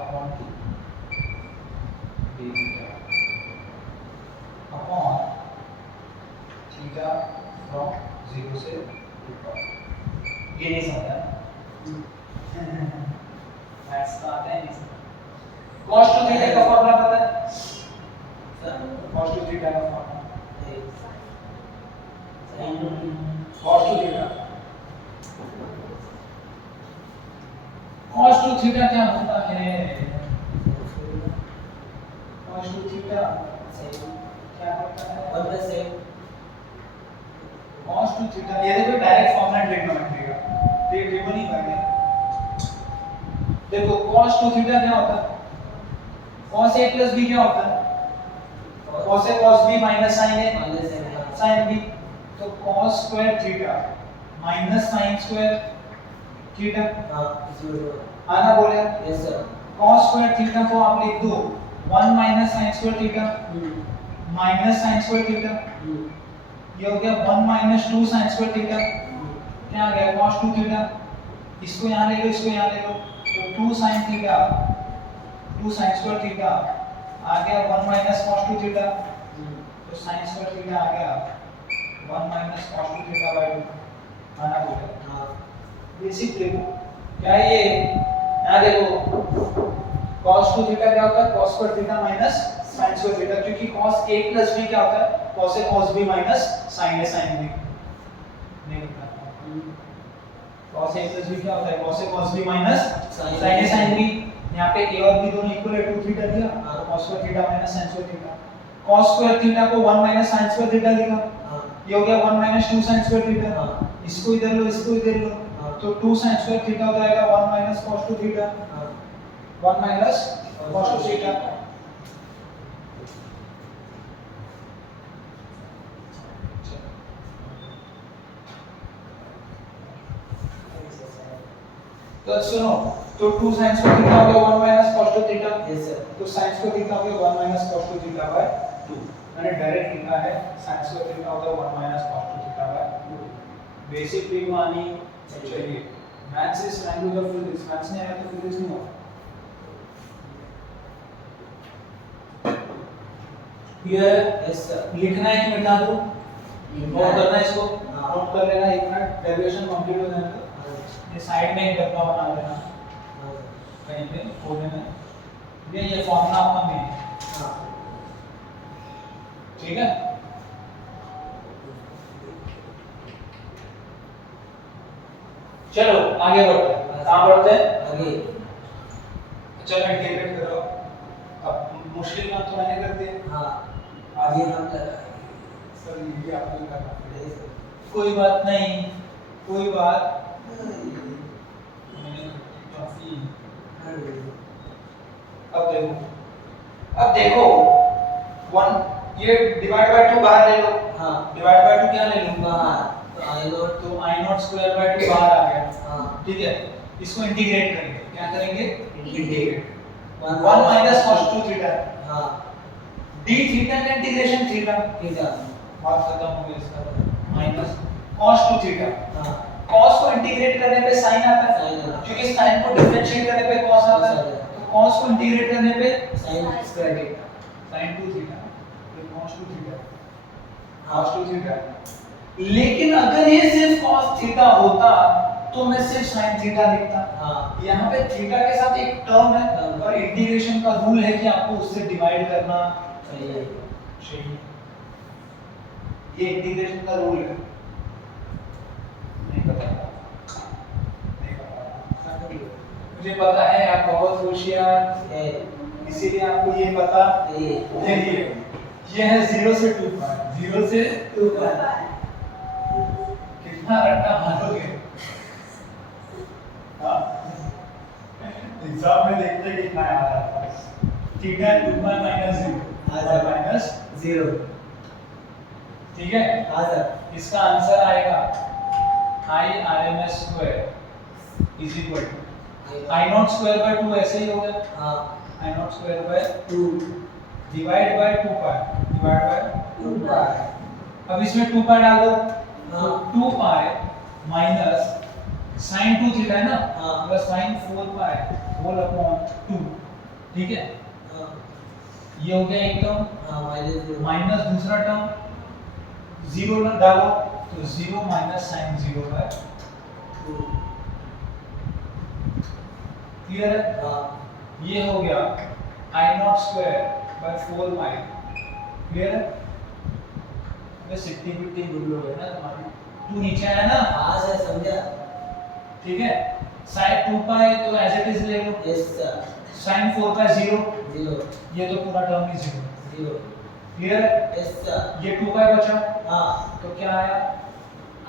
upon 2 d theta upon theta from 0 से 2 ये नहीं समझा मैथ्स का आता है नहीं समझ। cos 2 थीटा का फॉर्मूला पता है? cos 2 थीटा का formula cos 2 theta, cos 2 theta क्या होता है? cos 2 थीटा क्या होता है? 1 प्लस सेक cos 2 थीटा, ये देखो डायरेक्ट फॉर्मूला ट्रिग्नोमेट्री का, ये टेबल ही कर गया। देखो cos 2 थीटा क्या होता है? cos a plus b क्या होता है? cos a cos b minus sin a minus है sin b, तो cos square theta minus sin square theta हाँ 0 आना बोले। Yes sir cos square theta को आप लिख दो 1 minus sin square theta minus sin square theta, ये हो गया 1 माइनस 2 sin स्क्वायर थीटा, क्या आ गया cos 2 थीटा, इसको यहाँ ले लो इसको यहाँ ले लो, तो 2 sin theta 2 sin square theta आ गया 1 माइनस cos 2 थीटा, तो sin स्क्वायर थीटा आ गया 1 माइनस cos 2 थीटा बाय 2 आना बोले। हाँ बेसिक देखो क्या है ये, यहाँ देखो cos 2 थीटा क्या होता है? cos square theta minus sin square theta, क्योंकि cos a plus b क्या होता है? cos a cos b minus sin a sin b, नहीं होता। cos a plus b क्या होता है? cos a cos b minus sin a sin b, यहाँ पे a और b दोनों इक्वल है 2 थीटा दिया, तो cos square theta minus sin square theta, cos square theta को 1 माइनस sin स्क्वायर थीटा लिखा, ये हो गया 1 माइनस 2 sin स्क्वायर थीटा, इसको इधर लो इसको इधर लो, तो 2 sin स्क्वायर थीटा हो जाएगा 1 minus cos 2 theta, 1 minus cos 2 theta. तो सुनो, तो 2 sin स्क्वायर थीटा हो गया 1 minus cos 2 theta, yes sir तो sin स्क्वायर थीटा हो गया 1 माइनस cos 2 थीटा बाय 2, मैंने डायरेक्ट लिखा है sin स्क्वायर थीटा हो गया 1 minus cos 2 theta by 2। Basic trick आनी चाहिए, maths is language of physics, maths नहीं आया तो फिजिक्स नहीं होगा। क्लियर? यस सर लिखना है कि मिटा दूं? नोट करना है इसको, नोट कर लेना, एक मिनट डेरिवेशन कंप्लीट हो जाए तो ये साइड में एक डब्बा बना लेना कहीं पे कोने में, ये फॉर्मूला आपका नहीं है, ठीक है? चलो आगे बढ़ते हैं, कहाँ बढ़ते हैं? आगे चलो इंटीग्रेट करो, अब मुश्किल काम तो मैंने कर दिया, हाँ आगे हम सर ये भी आपको ही करना पड़ेगा, सर कोई बात नहीं, कोई बात अब देखो 1 ये डिवाइड बाय 2 बाहर ले लो, हाँ डिवाइड बाय 2 क्या ले लूं? बाहर तो I0 तो I0 स्क्वायर बाय 2 बाहर आ गया, हाँ ठीक है? इसको इंटीग्रेट करेंगे, क्या करेंगे? इंटीग्रेट 1 1 माइनस cos 2 थीटा, हाँ d थीटा का इंटीग्रेशन थीटा, थीटा बात खत्म हो गई इसका, माइनस cos 2 थीटा, हाँ cos को इंटीग्रेट करने पे sin आता है, sin आता है। क्योंकि sin को डिफरेंशिएट करने पे cos आता है, तो cos को इंटीग्रेट करने पे sin square theta sin 2 theta, तो cos 2 थीटा, cos 2 थीटा। लेकिन अगर ये सिर्फ cos थीटा होता तो मैं सिर्फ sin थीटा लिखता, हाँ यहाँ पे थीटा के साथ एक टर्म है और इंटीग्रेशन का रूल है कि आपको उससे डिवाइड करना चाहिए चाहिए, ये इंटीग्रेशन का रूल है, नहीं पता, नहीं पता, मुझे पता है आप बहुत होशियार है इसीलिए आपको ये पता ये ये है 0 से 2 पाई, 0 से 2 पर कितना रट्टा मारोगे? हाँ एग्जाम में देखते हैं कितना आ रहा है। Theta 2 pi minus 0 minus 0। ठीक है। हाँ सर। इसका आंसर आएगा I R M S square is equal to I nought square by 2, ऐसे ही होगा। हाँ I nought square by 2 divide by 2 pi, divide by 2 pi. अब इसमें 2 पाई डाल दो। हाँ। तो 2 पाई माइनस sin 2 थीटा है ना, हाँ। प्लस sin 4 पाई होल अपॉन 2। ठीक है। हाँ। ये हो गया एक टर्म। हाँ -0 माइनस दूसरा टर्म 0 ना डालो तो 0 माइनस sin 0 बाय 2। क्लियर है। हाँ। ये हो गया I nought square by 4 pi. Clear है। ये सिट्टी बिट्टी गुल्लो है ना तुम्हारी, 2 नीचे आया ना। हाँ सर समझा। ठीक है। sin 2 पाई तो एज इट इज ले लो। Yes sir. sin 4 का 0, 0 ये तो पूरा टर्म ही 0। 0। क्लियर है। Yes sir. ये 2 पाई बचा। हाँ। तो क्या आया,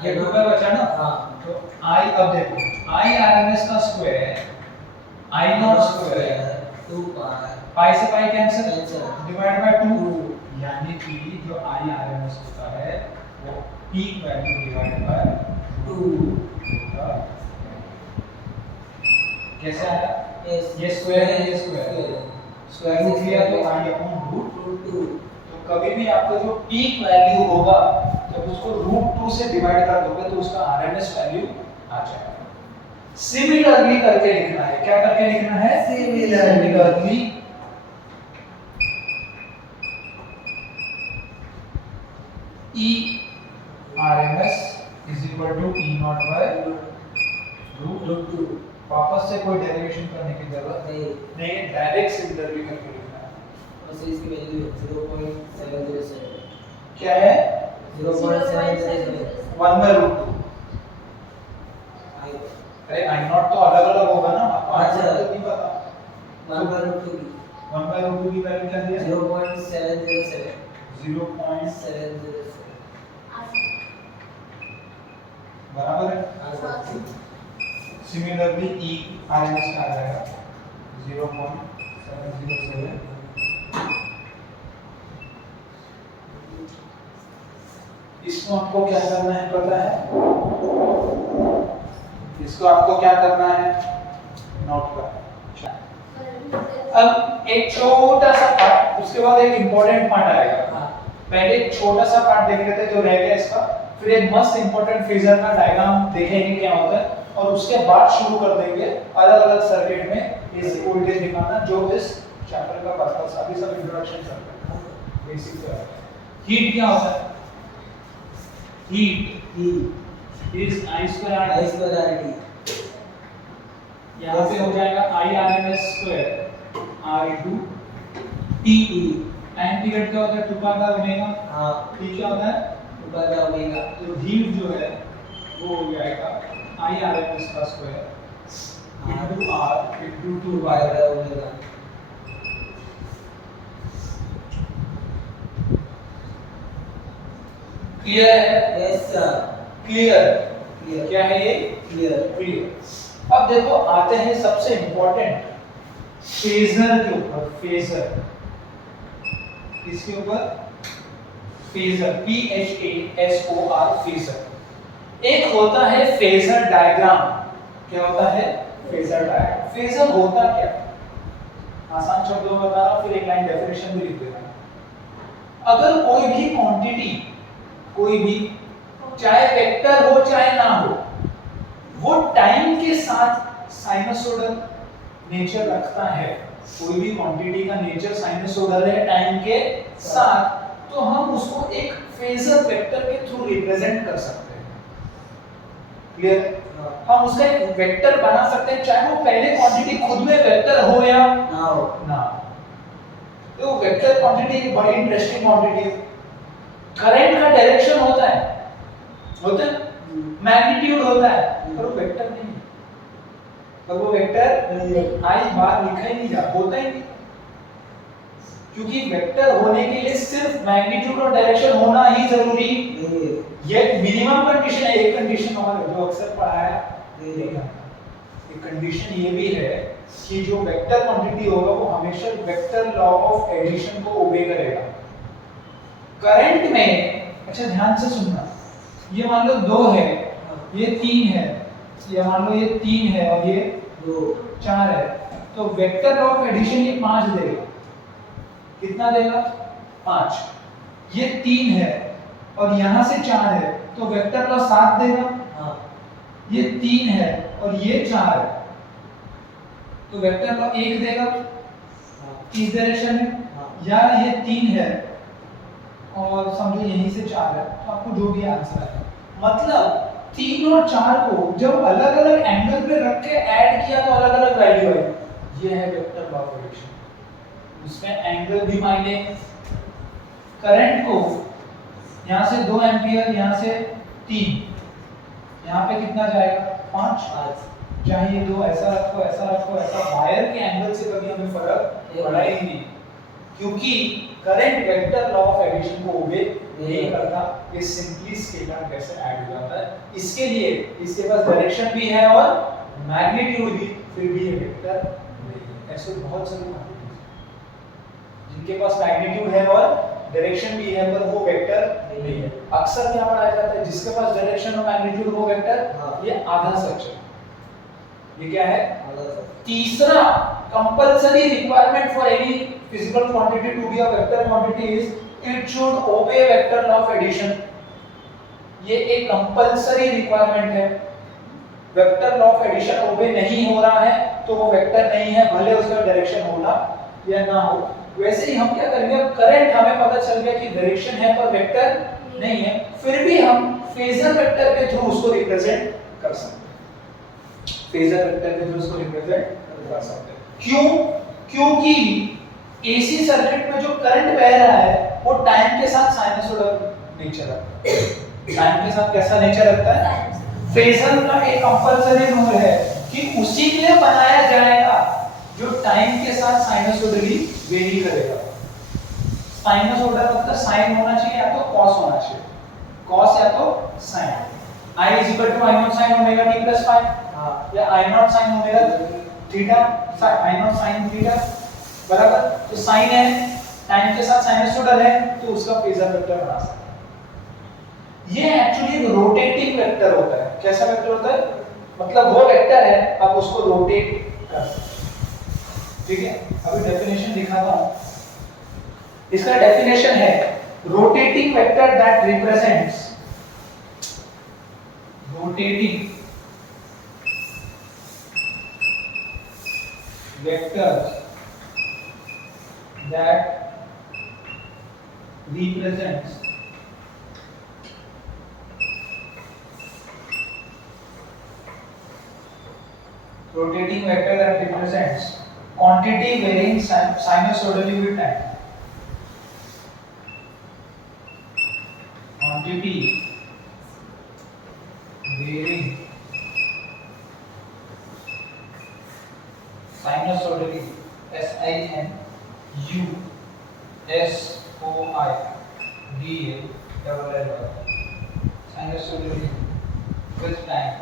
ये I 2 not- पाई बचा ना। हाँ। तो आई, अब देखो आई आरएमएस का स्क्वायर आई नॉट स्क्वायर 2 पाई पाई से pi cancel, cancel, divide by 2, 2। यानी कि जो आई आरएमएस होता है वो पीक वैल्यू डिवाइड बाय 2। होगा। कैसे आया, यस। ये स्क्वायर है, ये स्क्वायर, स्क्वायर रूट लिया तो आई अपॉन रूट 2। तो कभी भी आपका जो पीक वैल्यू होगा जब उसको रूट 2 से डिवाइड कर दोगे तो उसका आरएमएस वैल्यू आ जाएगा। सिमिलरली करके लिखना है, क्या करके लिखना है, similarly E RMS is equal to E not by root 2। वापस से कोई डेरिवेशन करने की जरूरत नहीं। नहीं, डायरेक्ट सिमिलरली करके लिखना है। और सर इसकी वैल्यू 0.707 क्या है, 0.707 1 बाय रूट 2। अरे आई नॉट तो अलग अलग होगा ना, अच्छा। तो नहीं पता। 1 बाय रूट 2 1 बाय रूट 2 की वैल्यू क्या दिया, 0.707 0.7 बराबर है। सिमिलरली ई आरएमएस का आ जाएगा 0.707। इसको आपको क्या करना है पता है, इसको आपको क्या करना है, नोट करना। अब एक छोटा सा पार्ट, उसके बाद एक इंपॉर्टेंट पार्ट आएगा। पहले एक छोटा सा पार्ट देख लेते जो रह गया इसका, फिर एक मस्त इंपॉर्टेंट फेजर का डायग्राम देखेंगे क्या होता है, और उसके बाद शुरू कर देंगे अलग अलग सर्किट में एसी वोल्टेज दिखाना, जो इस चैप्टर का पर्पस। अभी सब इंट्रोडक्शन चल रहा है, बेसिक से। हीट क्या होता है, heat is I square R T. यहाँ पे हो जाएगा I R M S square R into T. Time period क्या होता है, 2 पाई बाय ओमेगा। हाँ। टी क्या होता है, 2 पाई बाय ओमेगा। तो हीट जो है वो हो जाएगा आई आर एम एस का square into R into 2 2 pi pi. By omega. Clear है, यस सर। Clear, clear. क्या है ये, क्लियर। क्लियर। अब देखो आते हैं सबसे इंपॉर्टेंट फेजर के ऊपर। फेजर, इसके ऊपर phasor, P H A S O R, phasor. एक होता है फेजर डायग्राम। क्या होता है, फेजर डायग्राम। फेजर होता क्या, आसान शब्दों में बता रहा हूं, फिर एक लाइन डेफिनेशन भी लिख देना। अगर कोई भी क्वांटिटी, कोई भी, चाहे वेक्टर हो चाहे ना हो, वो टाइम के साथ साइनसोइडल नेचर रखता है, कोई भी क्वांटिटी का नेचर साइनसोइडल है टाइम के साथ, तो हम उसको एक फेजर वेक्टर के थ्रू रिप्रेजेंट कर सकते हैं। क्लियर, हम उसका एक वेक्टर बना सकते हैं, चाहे वो पहले क्वांटिटी खुद में वेक्टर हो या ना हो। ना। तो वेक्टर क्वांटिटी एक बड़ी इंटरेस्टिंग क्वांटिटी है। करंट का डायरेक्शन होता है, मैग्नीट्यूड होता है, पर वो वेक्टर नहीं है। पर वो वेक्टर आई बार लिखा ही नहीं जा, होता ही नहीं, क्योंकि वेक्टर होने के लिए सिर्फ मैग्नीट्यूड और डायरेक्शन होना ही जरूरी नहीं है। ये मिनिमम कंडीशन है। एक कंडीशन और है जो अक्सर पढ़ाया, एक कंडीशन ये भी है कि जो वेक्टर क्वांटिटी होगा वो हमेशा वेक्टर लॉ ऑफ एडिशन को ओबे करेगा। करंट में अच्छा ध्यान से सुनना, ये मान लो 2 है, ये 3 है, ये मान लो ये 3 है और ये 4 है, तो वेक्टर लॉ ऑफ एडिशन ये 5 देगा। कितना देगा? 5। ये 3 है और यहाँ से 4 है, तो वेक्टर लॉ 7 देगा। ये 3 है और ये 4 है, तो वेक्टर लॉ 1 देगा इस डायरेक्शन में। या ये 3 है और समझो यहीं से 4 है, तो आपको जो भी आंसर आएगा, मतलब 3 और 4 को जब अलग अलग एंगल पे रख के ऐड किया तो अलग अलग वैल्यू आई। ये है वेक्टर लॉ ऑफ एडिशन। उसमें एंगल भी मायने। करंट को यहाँ से 2 एम्पियर, यहाँ से 3, यहाँ पे कितना जाएगा? 5। चाहे 2 ऐसा रखो, ऐसा रखो, ऐसा, वायर के एंगल से कभी हमें फर्क पड़ा ही नहीं, क्योंकि current vector law of addition को ओबे नहीं करता। ये सिंपली स्केलर कैसे ऐड हो जाता है। इसके लिए इसके पास डायरेक्शन भी है और मैग्नीट्यूड भी, फिर भी ये वेक्टर नहीं है। ऐसे बहुत सारे क्वांटिटीज जिनके पास मैग्नीट्यूड है और डायरेक्शन भी है पर वो वेक्टर नहीं है। अक्सर क्या पढ़ाया जाता है, जिसके पास डायरेक्शन और मैग्नीट्यूड वो वेक्टर। ये आधा सच है। ये क्या है? तीसरा compulsory requirement for any physical quantity to be a vector quantity is it should obey vector law of addition. ये एक कंपल्सरी रिक्वायरमेंट है। Vector law of addition obey नहीं हो रहा है तो वो वेक्टर नहीं है, भले उसका डायरेक्शन होना या ना हो। वैसे ही हम क्या करेंगे, करंट हमें पता चल गया कि डायरेक्शन है पर वेक्टर नहीं है, फिर भी हम फेजर वेक्टर के थ्रू उसको रिप्रेजेंट कर सकते हैं। फेजर वेक्टर के थ्रू उसको रिप्रेजेंट कर सकते हैं। क्यों? क्योंकि एसी सर्किट में जो करंट बह रहा है वो टाइम के साथ साइनसोइडल नेचर रखता है। टाइम के साथ कैसा नेचर रखता है? फेजर का एक कंपल्सरी रूल है कि उसी के लिए बनाया जाएगा जो टाइम के साथ साइनसोइडली वेरी करेगा। साइनसोइडल मतलब साइन होना चाहिए या तो कॉस होना चाहिए, कॉस या तो sign. I is equal to I naught sin omega t plus phi, या I naught sin omega theta, I naught sin theta, बराबर। तो साइन है, टाइम के साथ साइनसोइडल है, तो उसका फेजर वेक्टर बना सकते हैं। ये एक्चुअली एक रोटेटिंग वेक्टर होता है। कैसा वेक्टर होता है? मतलब वो वेक्टर है, आप उसको रोटेट कर सकते हैं। ठीक है, अभी डेफिनेशन दिखाता हूं। इसका डेफिनेशन है rotating vector that represents rotating vectors that represents quantity varying sinusoidally with time. Quantity varying sinusoidally, sinusoidally, sinusoidally with time,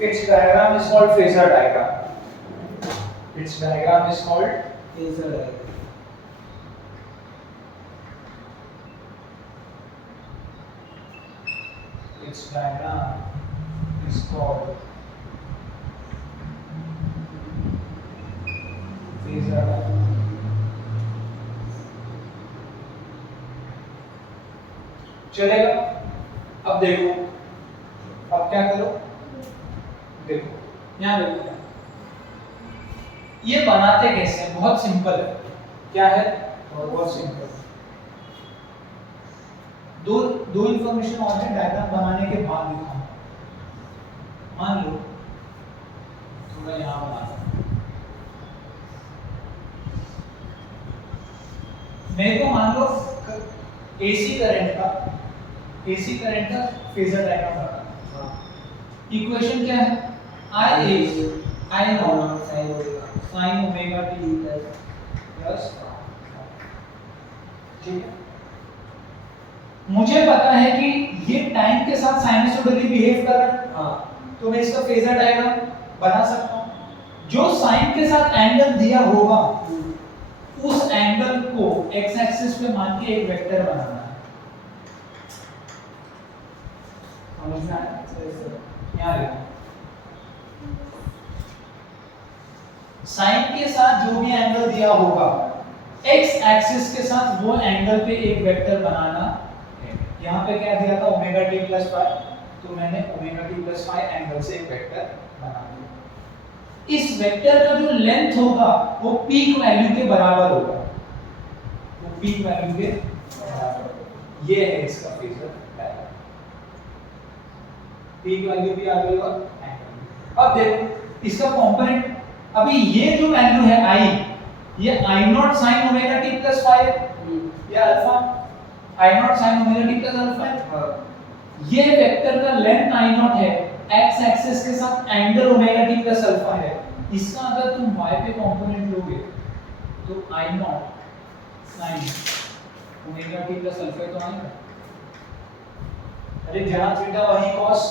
its diagram is called phasor diagram. Its diagram is called phasor diagram. Its diagram is called phasor diagram. चलेगा? अब देखो, अब क्या करो, देखो यहाँ देखो, ये बनाते कैसे हैं? बहुत सिंपल है। क्या है? बहुत सिंपल। दो इंफॉर्मेशन और है डायग्राम बनाने के बाद दिखाऊंगा। मान लो थोड़ा यहाँ बना लो, मेरे को मान लो एसी करंट का फेजर डायग्राम बनाना। इक्वेशन क्या है? I is I naught sin omega t plus, ठीक है। मुझे पता है कि ये टाइम के साथ साइनसोइडली बिहेव कर रहा है। हाँ तो मैं इसका फेजर डायग्राम बना सकता हूं। जो साइन के साथ एंगल दिया होगा उस एंगल को एक्स एक्सिस पे मान के एक वेक्टर बनाना है। समझ में आया? यहाँ देखो, साइन के साथ जो भी एंगल दिया होगा एक्स एक्सिस के साथ वो एंगल पे एक वेक्टर बनाना है। यहाँ पे क्या दिया था ओमेगा टी प्लस फाइव, तो मैंने omega T plus five angle से एक वेक्टर बना दिया। इस वेक्टर का जो लेंथ होगा वो पीक वैल्यू के बराबर होगा, वो पीक वैल्यू के बराबर। ये है इसका फेजर डायग्राम। पीक वैल्यू भी आ गई और एंगल। अब देखो इसका कंपोनेंट, अभी ये जो वैल्यू है आई, ये I not sine omega T plus five या alpha, I not sine omega T plus alpha. ये वेक्टर का लेंथ आई नॉट है, एक्स एक्सिस के साथ angle omega T plus alpha है। इसका अगर तुम y पे कंपोनेंट लोगे तो I not sine omega T plus alpha तो आएगा। अरे जहां थीटा वहीं cos,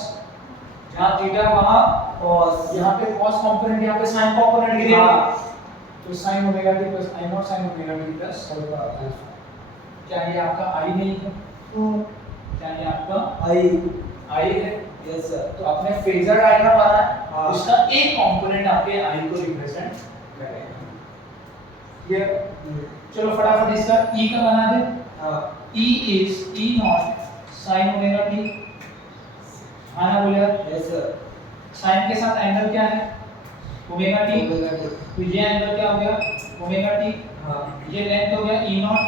जहां थीटा वहां cos, यहाँ पे cos कंपोनेंट, यहाँ पे sin कंपोनेंट गिरेगा। तो sin omega T plus I not sin omega T plus alpha. क्या ये आपका i नहीं है? क्या ये आपका i है? Yes sir. तो आपने फेजर डायग्राम बनाया है, उसका एक कंपोनेंट आपके i को रिप्रेजेंट करेगा। क्लियर? चलो फटाफट इसका e का बना दे। e is e not sin omega T. हाँ ना बोले? Yes sir. sin के साथ एंगल क्या है? Omega T. Omega T. तो ये एंगल क्या हो गया? Omega T. हाँ ये लेंथ हो गया e नॉट,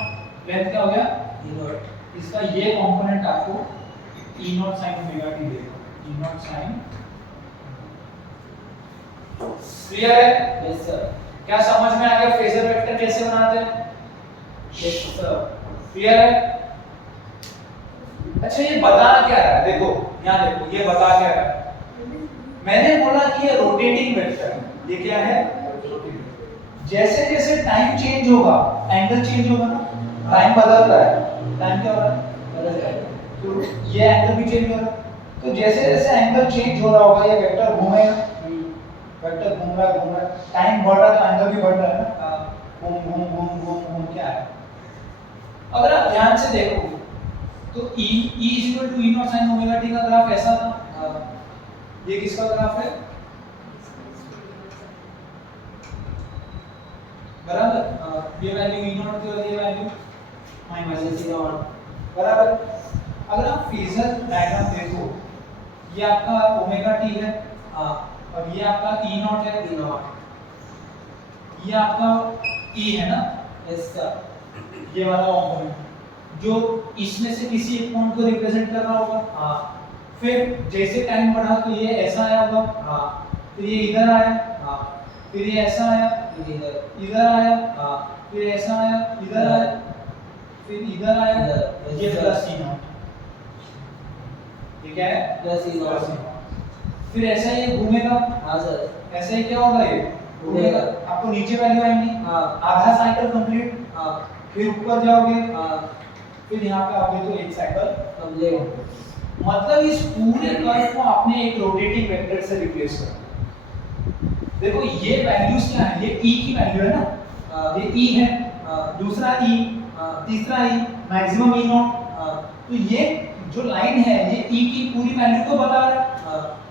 लेंथ क्या हो गया? ई नॉट। इसका ये कंपोनेंट आपको e not sin omega T देगा। e not sin। क्लियर है? Yes sir. क्या समझ में आ गया फेजर वेक्टर कैसे बनाते हैं? Yes sir. क्लियर है? अच्छा ये बता क्या रहा है? देखो यहाँ देखो, ये बता क्या रहा है? मैंने बोला कि ये रोटेटिंग वेक्टर है। ये क्या है? जैसे जैसे टाइम चेंज होगा एंगल चेंज होगा ना, टाइम बदल रहा है, टाइम क्या हो रहा है? बदल जाएगा। तो ये एंगल भी चेंज हो रहा है। तो जैसे जैसे एंगल चेंज हो रहा होगा ये वेक्टर घूमेगा, वेक्टर घूम रहा है, टाइम बढ़ रहा है तो एंगल भी बढ़ रहा है ना। घूम घूम घूम घूम घूम क्या है? अगर आप ध्यान से देखो तो e e not sin omega t का ग्राफ ऐसा था। ये किसका ग्राफ है? बराबर। ये वैल्यू e नॉट की और ये वैल्यू माइनस e नॉट, बराबर। अगर आप फेजर डायग्राम देखो, ये आपका ओमेगा t है और ये आपका e नॉट है। ई नॉट। ये आपका e है ना? Yes sir. ये वाला कंपोनेंट जो इसमें से किसी एक पॉइंट को रिप्रेजेंट कर रहा होगा। फिर जैसे टाइम बढ़ा तो ये ऐसा आया होगा। फिर ये इधर आया। फिर ये ऐसा आया, फिर इधर आया। फिर ऐसा आया, इधर आया, फिर इधर आया। इधर। ये प्लस ई नॉट, ये क्या है? Plus E plus not. E not. फिर ऐसा ये घूमेगा। हाँ सर। ऐसा ही क्या होगा? ये घूमेगा, आपको नीचे वैल्यू आएंगी। आधा साइकिल कंप्लीट। फिर ऊपर जाओगे, फिर यहाँ पे आओगे तो एक साइकिल कंप्लीट। मतलब इस पूरे कर्व को आपने एक रोटेटिंग वेक्टर से रिप्लेस कर दिया। देखो ये वैल्यूज क्या है? ये e की वैल्यू है ना, ये e है, दूसरा e, तीसरा e, मैक्सिमम e नॉट। तो ये जो लाइन है ये e की पूरी वैल्यू को बता रहा है।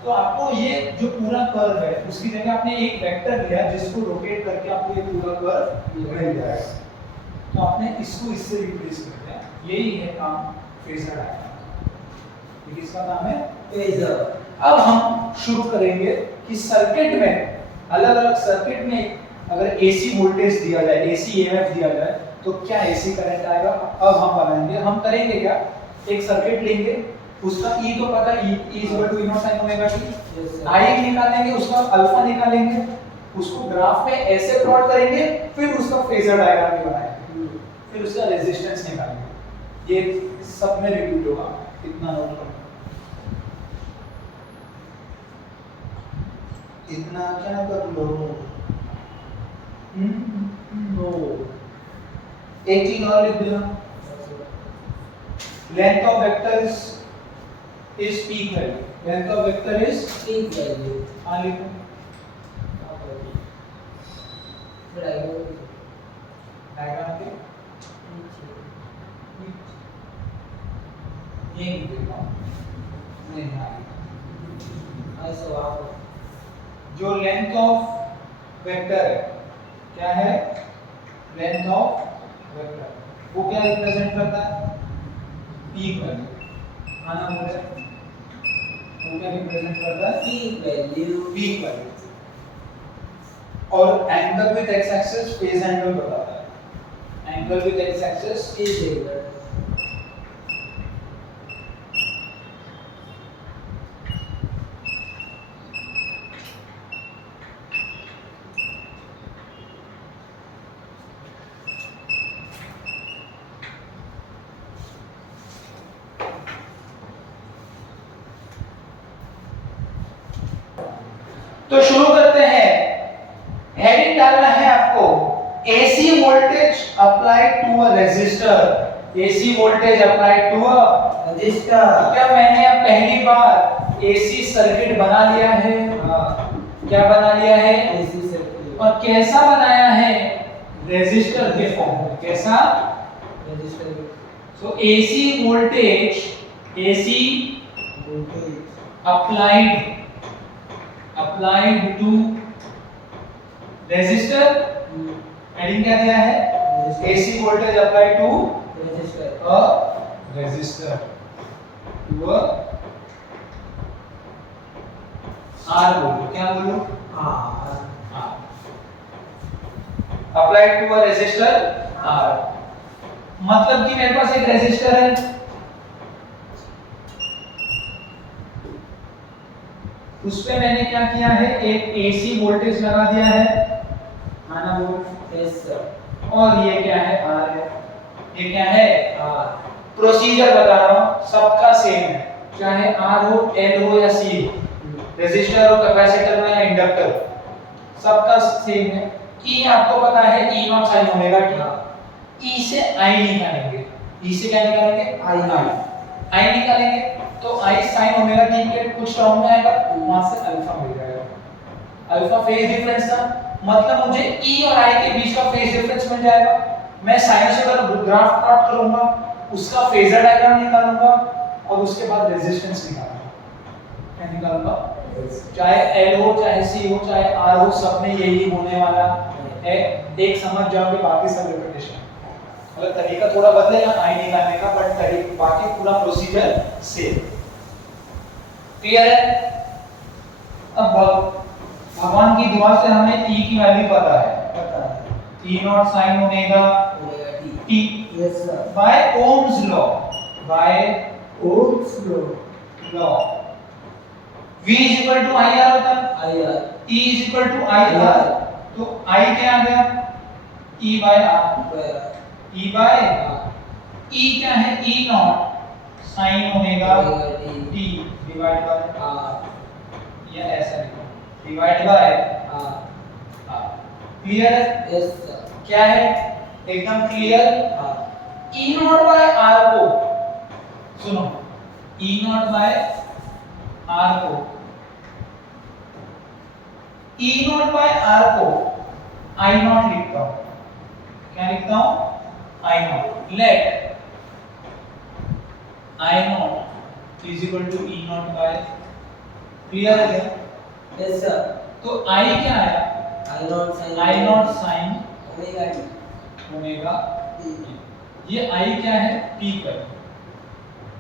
तो आपको ये जो पूरा कर्व है उसकी जगह आपने एक वेक्टर लिया जिसको रोटेट करके आपको ये पूरा कर्व मिल जाएगा। तो आपने इसको इससे रिप्लेस कर दिया। यही है काम फेजर डायग्राम। ये किसका काम है? फेजर। अब हम शुरू करेंगे कि सर्किट में, अलग अलग सर्किट में अगर एसी वोल्टेज दिया जाए, एसी ईएमएफ दिया जाए तो क्या एसी करंट आएगा। अब हम बनाएंगे, हम करेंगे क्या, एक सर्किट लेंगे, उसका ई तो पता है, e equal to E nought sin omega t, I निकालेंगे, उसका अल्फा निकालेंगे, उसको ग्राफ में ऐसे प्लॉट करेंगे, फिर उसका फेजर डायग्राम भी बनाएंगे, फिर उसका रेजिस्टेंस निकालेंगे। ये सब में रिपीट होगा, इतना नोट करो। इतना क्या कर लो। नो, एक चीज और लिख देना, length of vector is is peak value. Length of vector is peak value. हाँ लिखो डायग्राम पे ये देखो नहीं जो लेंथ ऑफ वेक्टर है क्या है लेंथ ऑफ वेक्टर वो क्या रिप्रेजेंट करता है पीक वैल्यू आना बोले वो क्या रिप्रेजेंट करता है peak value. पीक वैल्यू और angle with x axis phase angle बताता है angle with x axis Phase angle. तो शुरू करते हैं हेडिंग डालना है आपको AC voltage applied to a resistor AC voltage applied to a Resistor. क्या मैंने अब पहली बार AC सर्किट बना लिया है क्या बना लिया है AC circuit. और कैसा बनाया है रेजिस्टर के फॉर्म में कैसा Resistor. So AC voltage Voltage. applied to resistor heading क्या दिया है AC voltage applied to Resistor. a resistor to a R बोलो क्या बोलो R. Applied to a resistor R मतलब कि मेरे पास एक रेजिस्टर है उस पे मैंने क्या किया है एक AC वोल्टेज लगा दिया है आना बोल Yes sir. और ये क्या है R है ये क्या है R. प्रोसीजर बता रहा हूं सबका सेम है चाहे R हो L हो या C हो रेजिस्टर हो कैपेसिटर हो या इंडक्टर सबका सेम है E आपको पता है E not sin omega t E से I निकालेंगे E से क्या निकालेंगे I निकालेंगे तो I sin ओमेगा t के कुछ टर्म में आएगा वहां से अल्फा मिल जाएगा अल्फा फेज डिफरेंस था मतलब मुझे E और I के बीच का फेज डिफरेंस मिल जाएगा मैं साइनसोइडल ग्राफ प्लॉट करूंगा उसका फेजर डायग्राम निकालूंगा और उसके बाद रेजिस्टेंस निकालूंगा क्या निकालूंगा चाहे L हो चाहे C हो चाहे R हो सब में यही होने वाला है एक समझ जाओगे बाकी सब रिपीटेशन मतलब तरीका थोड़ा बदलेगा I निकालने का बट तरीका बाकी पूरा प्रोसीजर सेम क्लियर है अब भगवान की दुआ से हमें E की वैल्यू पता है E not sin omega t Yes sir. by Ohm's law by Ohm's law. V is equal to IR होता है IR. E is equal to IR तो I क्या आ गया E by R E by E क्या है E not sin omega t divide by R. या ऐसा लिखो डिवाइड बाय R. क्लियर है Yes sir. क्या है एकदम clear R. E not by R को सुनो E नॉट बाय R को E नॉट बाय R को I नॉट लिखता हूं क्या लिखता हूं I not let I not is equal to E not by clear है Yes sir. तो I क्या आया I not sin. I not sin Omega t. Omega T. ये I क्या है पीक है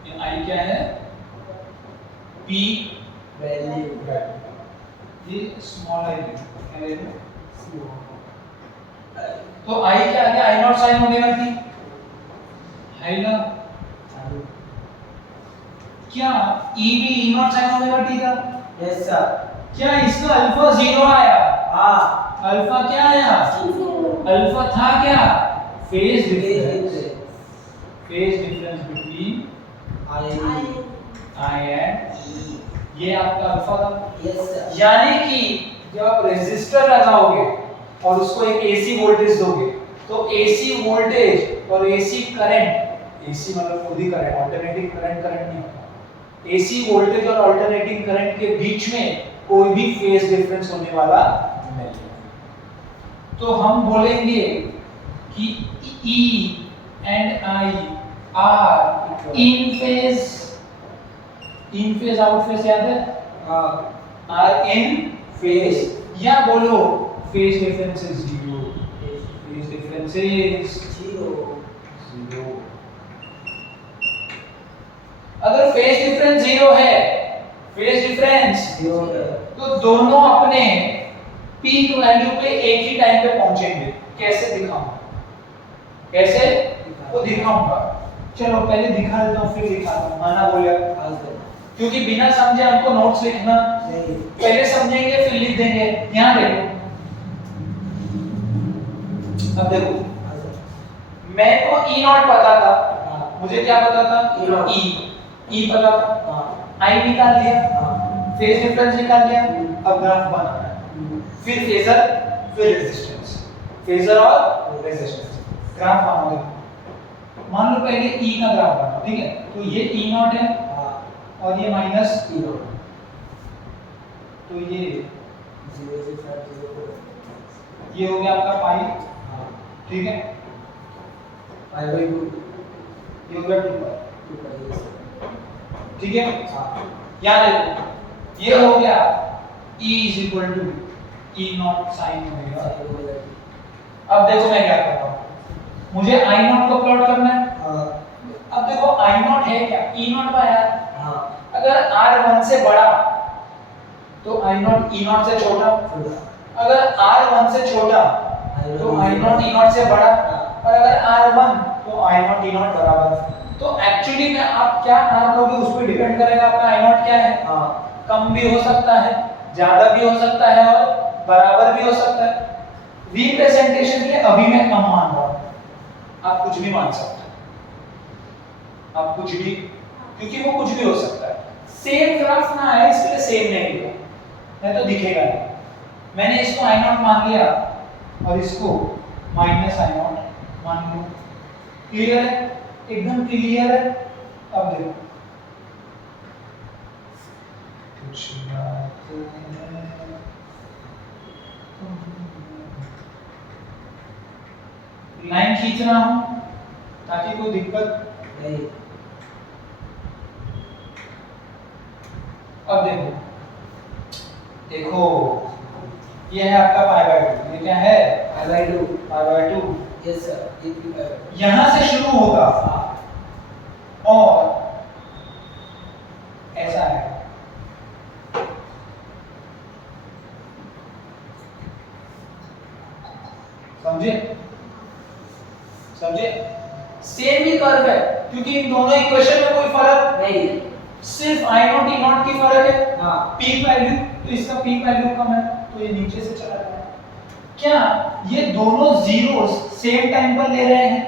ये I क्या है पीक Value. ये स्मॉल I है क्या ले लो Small. तो I क्या आ गया I not sin omega t है ना क्या E भी E not sin omega t था Yes sir. क्या इसका अल्फा 0 आया R. अल्फा क्या आया अल्फा था क्या phase difference phase difference between I and ये आपका अल्फा था Yes sir. यानी कि जब आप रेजिस्टर लगाओगे और उसको एक AC वोल्टेज दोगे तो AC वोल्टेज और AC करंट AC मतलब खुद ही करंट अल्टरनेटिंग करंट नहीं होता एसी वोल्टेज और अल्टरनेटिंग करंट के बीच में कोई भी फेज डिफरेंस होने वाला नहीं है। तो हम बोलेंगे कि E and I are in phase out phase याद है? are in phase या बोलो phase difference is zero, phase difference is zero. अगर फेज डिफरेंस जीरो है, फेज डिफरेंस जीरो है तो दोनों अपने पीक वैल्यू पे एक ही टाइम पे पहुंचेंगे। कैसे दिखाऊंगा? कैसे वो दिखाऊंगा? चलो पहले दिखा देता हूँ फिर दिखाता हूँ। माना बोलिए, क्योंकि बिना समझे हमको नोट्स लिखना नहीं, पहले समझेंगे फिर लिख देंगे। यहाँ देखो, अब देखो मैं को E नॉट पता था, मुझे क्या पता था? E पता था, I निकाल लिया, फेज डिफरेंस निकाल लिया। अब ग्राफ बनाना है, फिर फेजर फिर रेजिस्टेंस, फेजर और रेजिस्टेंस ग्राफ बनाओगे। मान लो पहले E का ग्राफ बनाओ, ठीक है? तो ये E नॉट है और ये माइनस E नॉट, तो ये 0 से 0 ये हो गया आपका पाई, ठीक है? पाई/2 ये हो गया 2 पाई, ठीक है? याद देखो ये हो गया E is equal to E not sine omega. अब देखो मैं क्या कर रहा हूँ, मुझे I नॉट को प्लॉट करना है। अब देखो I नॉट है क्या? E not by R। अगर R 1 से बड़ा तो I नॉट E नॉट से छोटा, अगर R 1 से छोटा तो I नॉट E नॉट से बड़ा, और अगर R 1 तो I नॉट E नॉट बराबर। तो एक्चुअली में आप क्या मान लोगे उस पर डिपेंड करेगा आपका I नॉट क्या है। कम भी हो सकता है, ज्यादा भी हो सकता है और बराबर भी हो सकता है। रिप्रेजेंटेशन के लिए अभी मैं कम मान रहा हूं, आप कुछ भी मान सकते हैं, आप कुछ भी, क्योंकि वो कुछ भी हो सकता है। सेम ग्राफ ना है इसके लिए सेम नहीं लिया, नहीं तो दिखेगा नहीं। मैंने इसको I नॉट मान लिया और इसको माइनस I नॉट मान लूं। क्लियर है? एकदम क्लियर है। अब देखो कुछ लाइन खींच रहा हूं ताकि कोई दिक्कत नहीं। अब देखो, देखो ये है आपका π/2, ये क्या है? π/2। यस सर, ये भी है। यहां से शुरू होगा और ऐसा है, समझे? समझे? सेम ही कर्व है, क्योंकि इन दोनों इक्वेशन में कोई फर्क नहीं, सिर्फ I नॉट E नॉट की फर्क है। हाँ, पीक वैल्यू, तो इसका पीक वैल्यू कम है तो ये नीचे से चला जाएगा। क्या ये दोनों जीरोस सेम टाइम पर ले रहे हैं?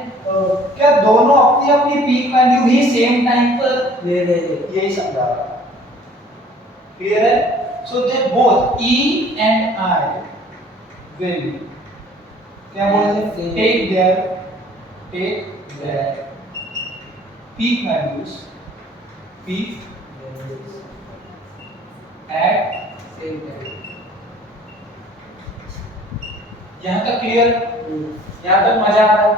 क्या दोनों अपनी अपनी पीक वैल्यू ही सेम टाइम पर ले रहे हैं? यही समझा रहा है। क्लियर है? So they both E and I will क्या बोलते हैं? take their peak values at same time. यहाँ तक क्लियर? यहाँ तक मजा आ रहा है?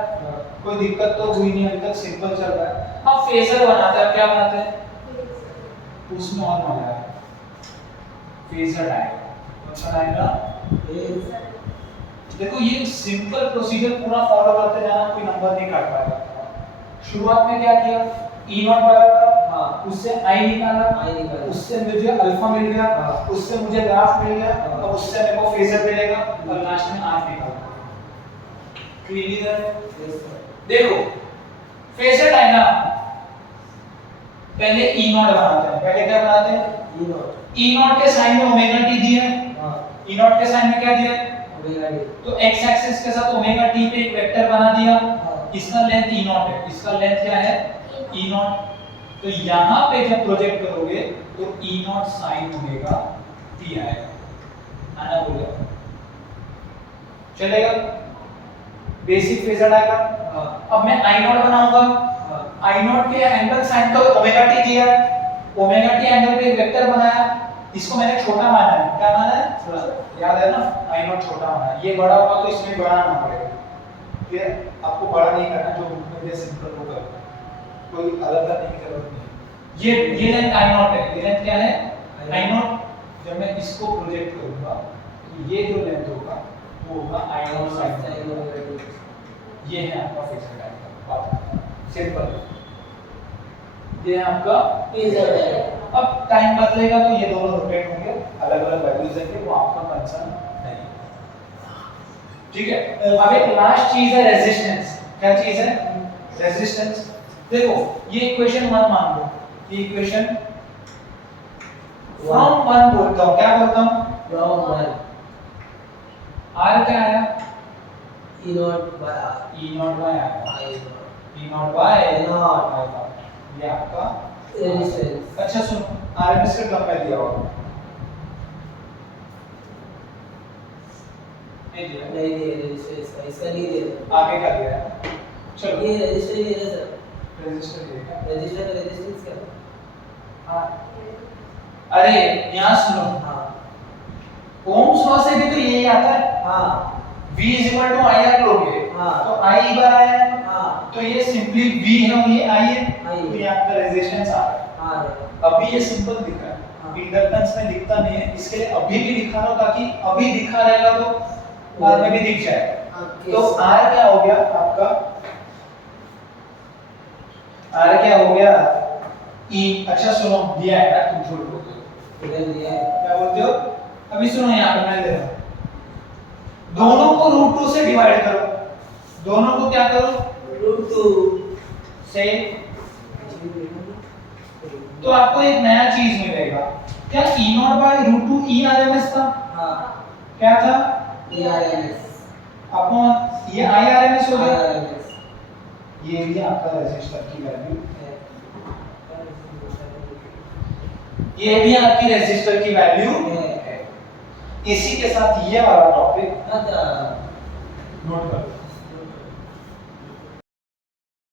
कोई दिक्कत तो हुई नहीं, अभी तक सिंपल चल रहा है। अब फेजर बनाते हैं, क्या बनाते हैं? उसमें और मजा है, फेजर डायग्राम। कौन सा डायग्राम? देखो ये सिंपल प्रोसीजर पूरा फॉलो करते जाना, कोई नंबर नहीं काट पाएगा। शुरुआत में क्या किया? E नॉट बराबर, हाँ, उससे I निकाला, उससे मुझे अल्फा मिल गया, उससे मुझे ग्राफ मिल गया, अब उससे मेरे को फेजर मिलेगा और लास्ट में R निकालना। क्लियर? देखो फेजर डायग्राम पहले E नॉट बनाते हैं। पहले क्या बनाते हैं? E नॉट के साइन में ओमेगा t दिया है। E नॉट के साइन में क्या दिया है? तो x एक्सिस के साथ ओमेगा t पे एक वेक्टर बना दिया। इसका लेंथ E नॉट है, इसका लेंथ क्या है? E not. तो यहां पे जब प्रोजेक्ट करोगे तो E not sine omega t आएगा। आना बोलेगा, चलेगा? Basic phasor diagram. अब मैं I नॉट बनाऊंगा। I नॉट के एंगल साइन तो ओमेगा t दिया है, ओमेगा टी एंगल पे एक वेक्टर बनाया, इसको मैंने छोटा माना है, क्या माना है? हाँ। याद है ना, आई नॉट छोटा माना है, ये बड़ा होगा तो इसमें बढ़ाना पड़ेगा, ठीक है? आपको बड़ा नहीं करना, जो मुझे सिंपल वो करना, कोई अलग करने की जरूरत नहीं है। ये लेंथ आई नॉट है, ये लेंथ क्या है? आई नॉट। जब मैं इसको प्रोजेक्ट करूंगा तो ये जो लेंथ होगा वो होगा आई नॉट साइन, ये है आपका फिक्स्ड टाइम का बात, सिंपल, ये है आपका फिक्स्ड टाइम। अब टाइम बदलेगा तो ये दोनों रोटेट होंगे, अलग अलग वैल्यूज देंगे, वो आपका कंसर्न नहीं, ठीक है? अब एक लास्ट चीज है रेजिस्टेंस। क्या चीज है? रेजिस्टेंस। देखो ये इक्वेशन 1 मान लो, ये इक्वेशन फ्रॉम 1 बोलता हूं, क्या बोलता हूं? फ्रॉम 1 r क्या आया? E not by R, e not by r, I not, e not by I not, ये आपका रेजिस्टेंस। अच्छा सुनो, आरएमएस का टर्म में दिया हुआ नहीं दिया, नहीं दिए रेजिस्टेंस का, इसका नहीं दिया। आगे का दिया है, चलो ये रजिस्टर ही है सर, रजिस्टर दिया, रजिस्टर का रेजिस्टेंस क्या? हाँ अरे यहाँ सुनो, हाँ ओम्स लॉ से भी तो यही आता है, हाँ V is equal to I R लोगे, हाँ। तो I बार आया है, हाँ तो ये सिंपली V है और ये I है, I है। तो ये आपका रेजिस्टेंस आ रहा है। हाँ अभी ये सिंपल दिख रहा हाँ। है, इंडक्टेंस में दिखता नहीं है, इसके लिए अभी भी दिखा रहा हूं ताकि अभी दिखा रहेगा तो बाद में भी दिख जाएगा। Okay. तो R क्या हो गया आपका? R क्या हो गया? E। अच्छा सुनो, दिया है ना, तुम झूठ बोलते हो, इधर दिया है। क्या बोलते हो? अभी सुनो, यहाँ पे मैं दे रहा हूँ, दोनों को √2 से डिवाइड करो, दोनों को क्या करो? √2 से, तो आपको एक नया चीज मिलेगा, क्या E not by √2 E RMS था? हाँ क्या था? E RMS, अपॉन ये I RMS हो गया, RMS ये भी आपका रेजिस्टर की वैल्यू, है। ये भी आपकी रेजिस्टर की वैल्यू है। है। इसी के साथ ये वाला टॉपिक खत्म। नोट कर लो।